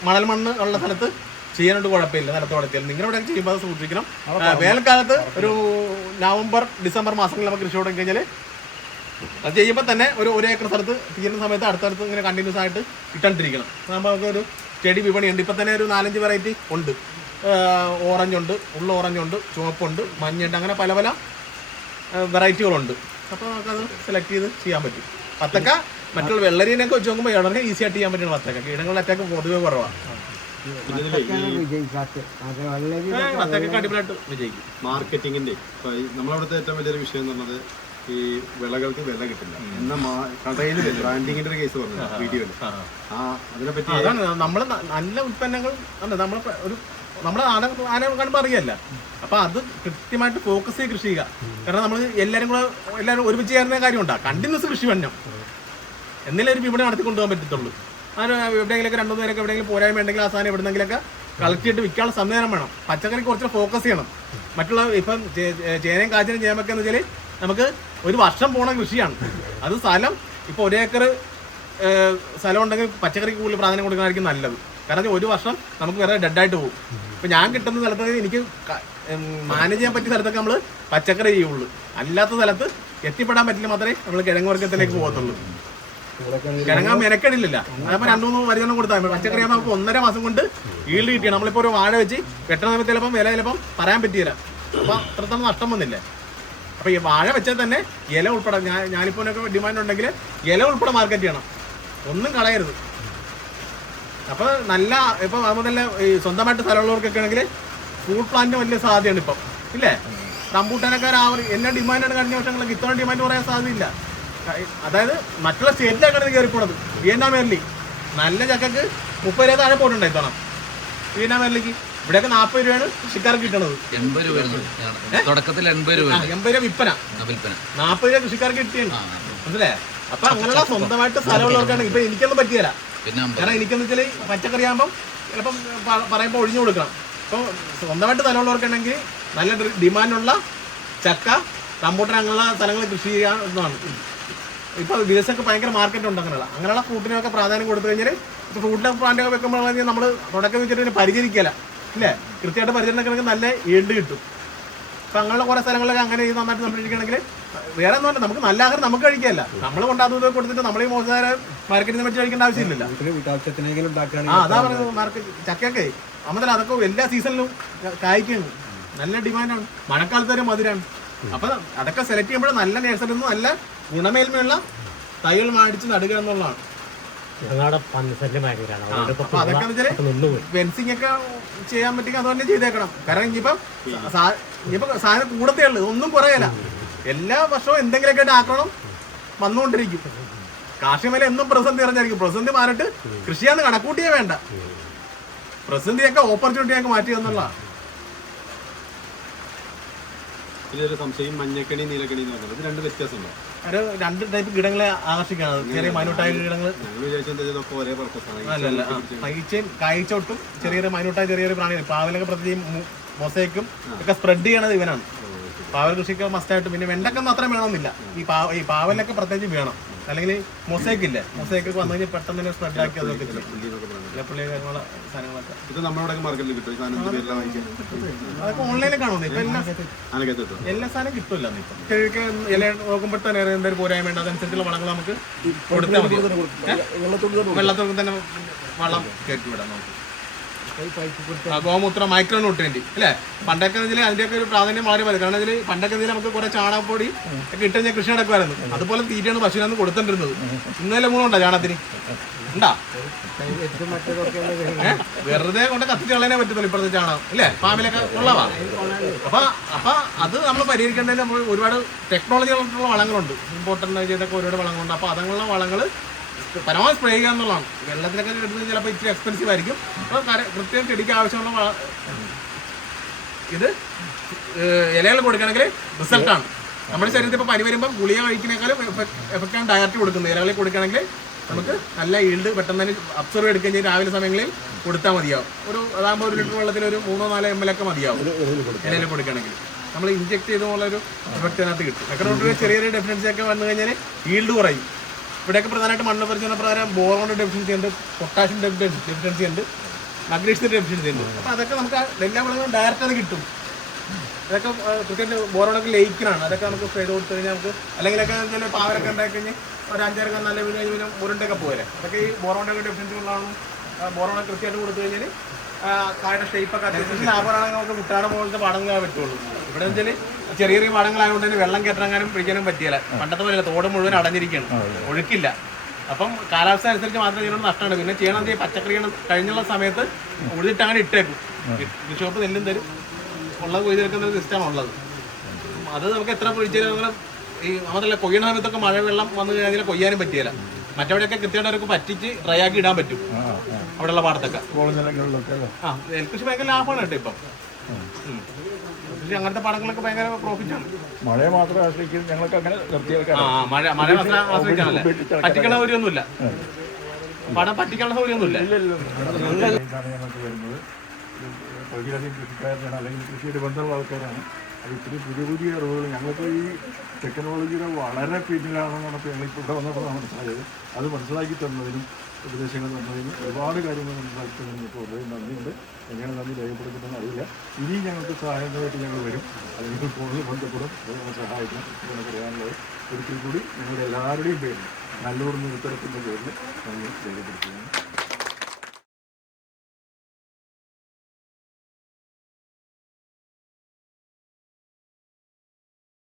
മണൽ മണ്ണ് ഉള്ള സ്ഥലത്ത് ചെയ്യാനോട്ട് കുഴപ്പമില്ല നിലത്ത് വളർത്തിയാൽ. നിങ്ങളുടെ ഇവിടെ ചെയ്യുമ്പോൾ അത് സൂക്ഷിക്കണം. വേനൽക്കാലത്ത് ഒരു നവംബർ ഡിസംബർ മാസങ്ങളിൽ നമുക്ക് കൃഷി തുടങ്ങി കഴിഞ്ഞാൽ അത് ചെയ്യുമ്പോൾ തന്നെ ഒരു ഒരു ഏക്കർ സ്ഥലത്ത് തീരുന്ന സമയത്ത് അടുത്തടുത്ത് ഇങ്ങനെ കണ്ടിന്യൂസ് ആയിട്ട് ഇട്ടോണ്ടിരിക്കണം. നമുക്ക് ഒരു ചെടി വിപണിയുണ്ട്. ഇപ്പം തന്നെ ഒരു നാലഞ്ച് വെറൈറ്റി ഉണ്ട്. ഓറഞ്ച് ഉണ്ട് ഉള്ള ഓറഞ്ച് ഉണ്ട് ചുവപ്പുണ്ട് മഞ്ഞുണ്ട് അങ്ങനെ പല പല വെറൈറ്റികളുണ്ട് അപ്പോൾ നമുക്കത് സെലക്ട് ചെയ്ത് ചെയ്യാൻ പറ്റും. വത്തക്ക മറ്റുള്ള വെള്ളരീനൊക്കെ വെച്ച് നോക്കുമ്പോൾ ഇളറിനെ ഈസി ആയിട്ട് ചെയ്യാൻ പറ്റുന്ന വത്തക്ക കീടങ്ങളുടെ അറ്റാക്ക് പൊതുവെ കുറവാണ് പിന്നെ ഇതിലെ ഈ വത്തക്ക അടിപൊളിയായിട്ട് വിജയിക്കും. മാർക്കറ്റിങ്ങിന്റെ നമ്മളവിടുത്തെ ഏറ്റവും വലിയൊരു വിഷയം എന്ന് പറഞ്ഞത് ഈ വിളകൾക്ക് വില കിട്ടില്ല. എന്ന കടയിൽ ബ്രാൻഡിങ്ങിന്റെ ഒരു കേസ് പറഞ്ഞു വീഡിയോയിൽ ആ. അതിനെപ്പറ്റി അതാണ് നമ്മൾ നല്ല ഉൽപ്പന്നങ്ങൾ നമ്മളെ നമ്മൾ ഒരു നമ്മളെ ആന ആന കാണുമ്പോൾ അറിയല്ല. അപ്പൊ അത് കൃത്യമായിട്ട് ഫോക്കസ് ചെയ്ത് കൃഷി ചെയ്യുക. കാരണം നമ്മൾ എല്ലാവരും കൂടെ എല്ലാവരും ഒരുമിച്ച് ചേരുന്ന കാര്യമുണ്ടാ കണ്ടിന്യൂസ് കൃഷി വേണം എന്നല്ലേ ഒരു വിപണി നടത്തി കൊണ്ടുപോകാൻ പറ്റത്തുള്ളൂ. അതിന് എവിടെയെങ്കിലൊക്കെ രണ്ടു പേരൊക്കെ എവിടെയെങ്കിലും പോരായ്മ ഉണ്ടെങ്കിൽ ആ സാധനം എവിടെന്നെങ്കിലൊക്കെ കളക്ട് ചെയ്തിട്ട് വിൽക്കാനുള്ള സംവിധാനം വേണം. പച്ചക്കറി കുറച്ച് ഫോക്കസ് ചെയ്യണം. മറ്റുള്ള ഇപ്പം ചേനയും കാച്ചിനും ചെയ്യാമൊക്കെ എന്ന് വെച്ചാൽ നമുക്ക് ഒരു വർഷം പോണ കൃഷിയാണ്. അത് സ്ഥലം ഇപ്പോൾ ഒരേക്കർ സ്ഥലം ഉണ്ടെങ്കിൽ പച്ചക്കറിക്ക് കൂടുതൽ പ്രാധാന്യം കൊടുക്കുന്നതായിരിക്കും നല്ലത്. കാരണം ഒരു വർഷം നമുക്ക് വേറെ ഡെഡായിട്ട് പോകും. ഇപ്പം ഞാൻ കിട്ടുന്ന സ്ഥലത്ത് എനിക്ക് മാനേജ് ചെയ്യാൻ പറ്റിയ സ്ഥലത്തൊക്കെ നമ്മൾ പച്ചക്കറി ചെയ്യുള്ളൂ. അല്ലാത്ത സ്ഥലത്ത് എത്തിപ്പെടാൻ പറ്റില്ല മാത്രമേ നമ്മൾ കിഴങ്ങ് വർഗത്തിലേക്ക് പോകത്തുള്ളൂ. കിഴങ്ങാൻ മെനക്കെടില്ല അതപ്പോൾ രണ്ടു മൂന്ന് പരിചരണം കൊടുത്താൽ പച്ചക്കറി ആകുമ്പോൾ നമുക്ക് ഒന്നര മാസം കൊണ്ട് ഈൽഡ് കിട്ടിയാണ് നമ്മളിപ്പോ ഒരു വാഴ വെച്ച് വെട്ടണ സമയത്ത് ചിലപ്പം വില ചിലപ്പം പറയാൻ പറ്റിയില്ല. അപ്പോൾ അത്രത്തോളം നഷ്ടം വന്നില്ലേ? അപ്പോൾ ഈ വാഴ വെച്ചാൽ തന്നെ ഇല ഉൾപ്പെടെ ഞാൻ ഞാനിപ്പോൾ ഡിമാൻഡ് ഉണ്ടെങ്കിൽ ഇല ഉൾപ്പെടെ മാർക്കറ്റ് ചെയ്യണം. ഒന്നും കളയരുത്. അപ്പോൾ നല്ല ഇപ്പോൾ അതുപോലെ തന്നെ ഈ സ്വന്തമായിട്ട് സ്ഥലമുള്ളവർക്കൊക്കെ ആണെങ്കിൽ ഫ്രൂട്ട് പ്ലാന്റ് വലിയ സാധ്യതയാണ് ഇപ്പം. ഇല്ലേ? റംബൂട്ടാനൊക്കെ എന്നെ ഡിമാൻഡാണ് കഴിഞ്ഞ വർഷങ്ങളൊക്കെ ഇത്ര ഡിമാൻഡ് പറയാൻ സാധ്യതയില്ല. അതായത് മറ്റുള്ള സ്റ്റേറ്റിലേക്കാണ് കയറി പോണത് വിയറ്റ്നാം മേരലി നല്ല ചക്കക്ക് മുപ്പത് രൂപ താഴെ പോയിട്ടുണ്ടായി തവണ വിയറ്റ്നാം മേരലിക്ക് ഇവിടെയൊക്കെ നാൽപ്പത് രൂപയാണ് കൃഷിക്കാർക്ക് കിട്ടണത്. എൺപത് രൂപ തുടക്കത്തിൽ എൺപത് രൂപ എൺപത് രൂപ വിൽപ്പന. വിൽപ്പന. നാൽപ്പത് രൂപ കൃഷിക്കാർക്ക് കിട്ടിയാണ് മനസ്സിലേ അപ്പൊ അങ്ങനെയുള്ള സ്വന്തമായിട്ട് സ്ഥലമുള്ളവർക്കാണ് ഇപ്പൊ എനിക്കൊന്നും പറ്റിയല്ല. കാരണം എനിക്കെന്ന് വെച്ചാൽ പച്ചക്കറി ആകുമ്പോൾ ചിലപ്പം പറയുമ്പോൾ ഒഴിഞ്ഞു കൊടുക്കണം. അപ്പോൾ സ്വന്തമായിട്ട് സ്ഥലമുള്ളവർക്കാണെങ്കിൽ നല്ല ഡിമാൻഡുള്ള ചക്ക റംബൂട്ടൻ അങ്ങനെയുള്ള സ്ഥലങ്ങൾ കൃഷി ചെയ്യാൻ ഇപ്പോൾ വിദേശത്തൊക്കെ ഭയങ്കര മാർക്കറ്റ് ഉണ്ട് അങ്ങനെയുള്ള. അങ്ങനെയുള്ള ഫ്രൂട്ടിനൊക്കെ പ്രാധാന്യം കൊടുത്തു കഴിഞ്ഞാൽ ഇപ്പോൾ ഫ്രൂട്ടിലെ പ്ലാന്റൊക്കെ വെക്കുമ്പോൾ നമ്മൾ തുടക്കം വെച്ചിട്ട് പരിചരിക്കല. ഇല്ലേ? കൃത്യമായിട്ട് പരിചരണക്കണമെങ്കിൽ നല്ല ഈൽഡ് കിട്ടും. അപ്പം അങ്ങനെയുള്ള കുറേ സ്ഥലങ്ങളിലൊക്കെ അങ്ങനെ ചെയ്ത് നന്നായിട്ട് സംരക്ഷിക്കണമെങ്കിൽ വേറെ ഒന്നുമല്ല നമുക്ക് നല്ല ആഹാരം നമുക്ക് കഴിക്കാല്ല നമ്മൾ കൊണ്ടാകുന്നത് കൊടുത്തിട്ട് നമ്മൾ ഈ മോശം മാർക്കറ്റിൽ നിന്ന് വെച്ച് കഴിക്കേണ്ട ആവശ്യമില്ലല്ലോ. ആ അതാ പറയുന്നത് മാർക്കറ്റ് ചക്കയൊക്കെ. അമ്മതല്ല അതൊക്കെ എല്ലാ സീസണിലും കായ്ക്കുന്നു നല്ല ഡിമാൻഡാണ് മഴക്കാലത്ത് വരെ മധുരാണ്. അപ്പൊ അതൊക്കെ സെലക്ട് ചെയ്യുമ്പോൾ നല്ല നേഴ്സറിൽ നിന്ന് നല്ല ഗുണമേന്മയുള്ള തൈകൾ മാടിച്ച് നടുക എന്നുള്ളതാണ്. ഞങ്ങളുടെ ഫെൻസിങ് ഒക്കെ ചെയ്യാൻ പറ്റുമെങ്കിൽ അത് തന്നെ ചെയ്തേക്കണം. കാരണം ഇനിയിപ്പം ഇനിയിപ്പോ ഇനിയിപ്പം സാധനം കൂടത്തേ ഉള്ളു. ഒന്നും കുറയല്ല. എല്ലാ വർഷവും എന്തെങ്കിലുമൊക്കെ ആയിട്ട് ആക്രമണം വന്നുകൊണ്ടിരിക്കും. കാർഷിക മേഖല എന്നും പ്രതിസന്ധി നിറഞ്ഞായിരിക്കും. പ്രതിസന്ധി മാറിയിട്ട് കൃഷിയാന്ന് കണക്കൂട്ടിയേ വേണ്ട. പ്രതിസന്ധിയൊക്കെ ഓപ്പർച്യൂണിറ്റിയൊക്കെ മാറ്റുക എന്നുള്ളതാണ്. ഒരു സംശയം മഞ്ഞക്കണി നീലക്കണി എന്ന് പറഞ്ഞത് ഇത് രണ്ട് വ്യത്യാസമുണ്ടോ. ഒരു രണ്ട് ടൈപ്പ് കീടങ്ങളെ ആകർഷിക്കാണ് ചെറിയ മൈനൂട്ടായ കീടങ്ങൾ ഞങ്ങൾ വിചാരിച്ചത് ഇതൊക്കെ ഒരേ പർപ്പസാണ് അല്ലല്ല പൈച്ചയും ചെറിയ ചെറിയ മൈനൂട്ടായ ചെറിയ പ്രാണികൾ പാവലൊക്കെ പ്രത്യേകം മൊസൈക്കും ഒക്കെ സ്പ്രെഡ് ചെയ്യണത് ഇവനാണ്. പാവൽ കൃഷിക്ക് മസ്റ്റായിട്ട് പിന്നെ വെണ്ടക്ക മാത്രം വേണമെന്നില്ല. ഈ ഈ പാവലൊക്കെ പ്രത്യേകിച്ച് വേണം. അല്ലെങ്കിൽ മൊസൈക്ക് ഇല്ല? മൊസൈക്ക് വന്നു കഴിഞ്ഞാൽ പെട്ടെന്ന് തന്നെ സ്പ്രെഡ് ആക്കി അതൊക്കെ ഇലപ്പുള്ളി സാധനങ്ങളൊക്കെ? ഇത് നമ്മുടെ മാർക്കറ്റിൽ കിട്ടും. അതൊക്കെ ഓൺലൈനിൽ കാണുന്നു ഇപ്പൊ എല്ലാ എല്ലാ സാധനം കിട്ടില്ല ഇപ്പൊ. ഇല നോക്കുമ്പോൾ തന്നെ എന്തൊരു പോരായ്മ ഉണ്ട്. അതനുസരിച്ചുള്ള വളങ്ങൾ നമുക്ക് കൊടുത്താൽ മതി. വെള്ളത്തിൽ തന്നെ വളം കയറ്റി വിടാം നമുക്ക്. ഗോമൂത്രം മൈക്രോ ന്യൂട്രിയന്റ് അല്ലേ? പണ്ടൊക്കെ ഇതിൽ അതിന്റെയൊക്കെ ഒരു പ്രാധാന്യം വളരെ മതി കാരണം ഇതിൽ പണ്ടൊക്കെ ഇതിൽ നമുക്ക് കുറെ ചാണകപ്പൊടി ഒക്കെ ഇട്ട് കഴിഞ്ഞാൽ കൃഷി നടക്കുമായിരുന്നു. അതുപോലെ തീറ്റയാണ് പശുവിനന്ന് കൊടുത്തിരുന്നത് ഇന്നലെ ഗുണമുണ്ടോ ചാണകത്തിന്? ഉണ്ടാ? വെറുതെ കൊണ്ട് കത്തിച്ച് കളയാനേ പറ്റത്തുള്ളൂ ഇപ്പോഴത്തെ ചാണകം. അല്ലേ? ഫാമിലൊക്കെ ഉള്ളവാ അപ്പൊ അപ്പൊ അത് നമ്മൾ പരിഹരിക്കേണ്ടതിന് നമ്മൾ ഒരുപാട് ടെക്നോളജികളുള്ള വളങ്ങളുണ്ട്. ഇമ്പോർട്ടന്റ് ചെയ്തൊക്കെ ഒരുപാട് വളങ്ങളുണ്ട്. അപ്പൊ അതങ്ങനെയുള്ള വളങ്ങൾ പരമാവധി സ്പ്രേ ചെയ്യുക എന്നുള്ളതാണ്. വെള്ളത്തിലൊക്കെ ഇടുന്നത് ചിലപ്പോൾ ഇച്ചിരി എക്സ്പെൻസീവ് ആയിരിക്കും. അപ്പോൾ കൃത്യം ചെടിക്ക് ആവശ്യമുള്ള ഇത് ഇലകൾ കൊടുക്കണമെങ്കിൽ റിസൾട്ടാണ് നമ്മുടെ ശരീരത്തിൽ ഇപ്പോൾ പനി വരുമ്പോൾ ഗുളിക കഴിക്കുന്നേക്കാളും എഫക്റ്റാണ് ഡയറക്റ്റ് കൊടുക്കുന്നത്. ഇലകളിൽ കൊടുക്കുകയാണെങ്കിൽ നമുക്ക് നല്ല ഈൽഡ് പെട്ടെന്ന് തന്നെ അബ്സർവ് എടുക്കുകയും രാവിലെ സമയങ്ങളിൽ കൊടുത്താൽ മതിയാവും. ഒരു അതാകുമ്പോൾ ഒരു ലിറ്റർ വെള്ളത്തിൽ ഒരു മൂന്നോ നാലോ എം എൽ ഒക്കെ മതിയാവും. ഇലയിൽ കൊടുക്കുകയാണെങ്കിൽ നമ്മൾ ഇഞ്ചെക്ട് ചെയ്ത പോലെ ഒരു എഫക്റ്റ് അതിനകത്ത് കിട്ടും. ചെറിയ ചെറിയ ഡെഫിനൻസി ഒക്കെ വന്നു കഴിഞ്ഞാൽ ഈൽഡ് കുറയും. ഇവിടെയൊക്കെ പ്രധാനമായിട്ട് മണ്ണ് പരിശോധന പ്രകാരം ബോറോണിന്റെ ഡെഫിഷ്യൻസി ഉണ്ട് പൊട്ടാഷ്യം ഡെഫിഷ്യൻസി ഉണ്ട് മഗ്നീഷ്യത്തിന്റെ ഡെഫിഷ്യൻസി ഉണ്ട്. അപ്പോൾ അതൊക്കെ നമുക്ക് എല്ലാ വളങ്ങളും ഡയറക്റ്റ് അത് കിട്ടും. അതൊക്കെ കൃത്യമായിട്ട് ബോറോണൊക്കെ ലയിക്കണാണ് അതൊക്കെ നമുക്ക് ചെയ്ത് കൊടുത്തു കഴിഞ്ഞാൽ നമുക്ക് അല്ലെങ്കിലൊക്കെ എന്തെങ്കിലും പാവരൊക്കെ ഉണ്ടാക്കി കഴിഞ്ഞാൽ ഒരു അഞ്ചാറ് നല്ല കഴിഞ്ഞാൽ മുരണ്ടൊക്കെ പോരെ അതൊക്കെ ഈ ബോറോണ്ടൊക്കെ ഡെഫിഷ്യൻസി ഉള്ളതാണ്. ബോറോണ കൃത്യമായിട്ട് കൊടുത്തു കഴിഞ്ഞാൽ കായുടെ ഷേപ്പൊക്കെ അത്യാവശ്യം ലാഭമാണെങ്കിൽ നമുക്ക് മുട്ടാട് പോലത്തെ പടങ്ങാൻ പറ്റുള്ളൂ ഇവിടെ വെച്ചാൽ ചെറിയ ചെറിയ പാടങ്ങളായതുകൊണ്ട് തന്നെ വെള്ളം കയറ്റാനും പിടിക്കാനും പറ്റിയില്ല. പണ്ടത്തെ പോലെ തോട് മുഴുവൻ അടഞ്ഞിരിക്കുകയാണ്. ഒഴുക്കില്ല. അപ്പം കാലാവസ്ഥ അനുസരിച്ച് മാത്രം ഇതിനോട് നഷ്ടമാണ്. പിന്നെ ചെയ്യണം എന്ത് ചെയ്യും പച്ചക്കറികൾ കഴിഞ്ഞുള്ള സമയത്ത് ഉഴുതിട്ട് അങ്ങനെ ഇട്ടേക്കും ഷോപ്പ് നെല്ലും തരും. ഉള്ളത് കൊയ്തെടുക്കുന്ന ഒരു സിസ്റ്റമാണ് ഉള്ളത്. അത് നമുക്ക് എത്ര പൊഴിച്ചാലും ഈ മാത്രമല്ല കൊയ്യണ സമയത്തൊക്കെ മഴ വെള്ളം വന്നു കഴിഞ്ഞാൽ കൊയ്യാനും പറ്റിയില്ല. മറ്റവിടെയൊക്കെ കൃത്യമായിട്ട് അവർക്ക് പറ്റിച്ച് ഡ്രൈ ആക്കി ഇടാൻ പറ്റും. അവിടെയുള്ള പാടത്തൊക്കെ. ആ നെൽകൃഷി ഭയങ്കര ലാഭമാണ് കേട്ടോ ഇപ്പം. അങ്ങനത്തെ പാടങ്ങളൊക്കെ ഭയങ്കര പ്രോഫിറ്റ് ആണ്. മഴയെ മാത്രം ആശ്രയിക്കും ഞങ്ങൾക്ക് അങ്ങനെ മഴ മഴ മാത്രം ആശ്രയിച്ചാണല്ലേ പറ്റിക്കാനുള്ള സൗകര്യമൊന്നുമില്ല പടം പറ്റിക്കാനുള്ള സൗകര്യമൊന്നുമില്ല. ഞങ്ങൾക്ക് വരുന്നത്? പകുതിയധികം കൃഷിക്കാരനാണ് അല്ലെങ്കിൽ കൃഷിയുടെ ബന്ധമുള്ള ആൾക്കാരാണ്. അത് ഇത്തിരി പുതിയ പുതിയ അറിവുകൾ ഞങ്ങൾക്ക് ഈ ടെക്നോളജിയുടെ വളരെ പിന്നിലാണെന്നാണ് ഇപ്പോൾ ഞങ്ങളിപ്പോൾ ഇവിടെ വന്നപ്പോൾ മനസ്സിലായത്. അത് മനസ്സിലാക്കി തന്നതിനും ഉപദേശങ്ങൾ തന്നതിന് ഒരുപാട് കാര്യങ്ങൾ മനസ്സിലാക്കി തന്നതിനും ഇപ്പോൾ വളരെ നന്ദിയുണ്ട് എങ്ങനെ നന്ദി രേഖപ്പെടുത്തുമെന്ന് അറിയില്ല. ഇനി ഞങ്ങൾക്ക് സഹായങ്ങളായിട്ട് ഞങ്ങൾ വരും. അല്ലെങ്കിൽ ഫോണിൽ ബന്ധപ്പെടും. ഞങ്ങൾ സഹായിക്കും എന്ന് പറയാനുള്ളത് ഒരിക്കൽ കൂടി ഞങ്ങളുടെ എല്ലാവരുടെയും പേരിൽ നല്ലൂർ നിർത്തരത്തിന്റെ പേരിൽ നന്ദി രേഖപ്പെടുത്തുന്നു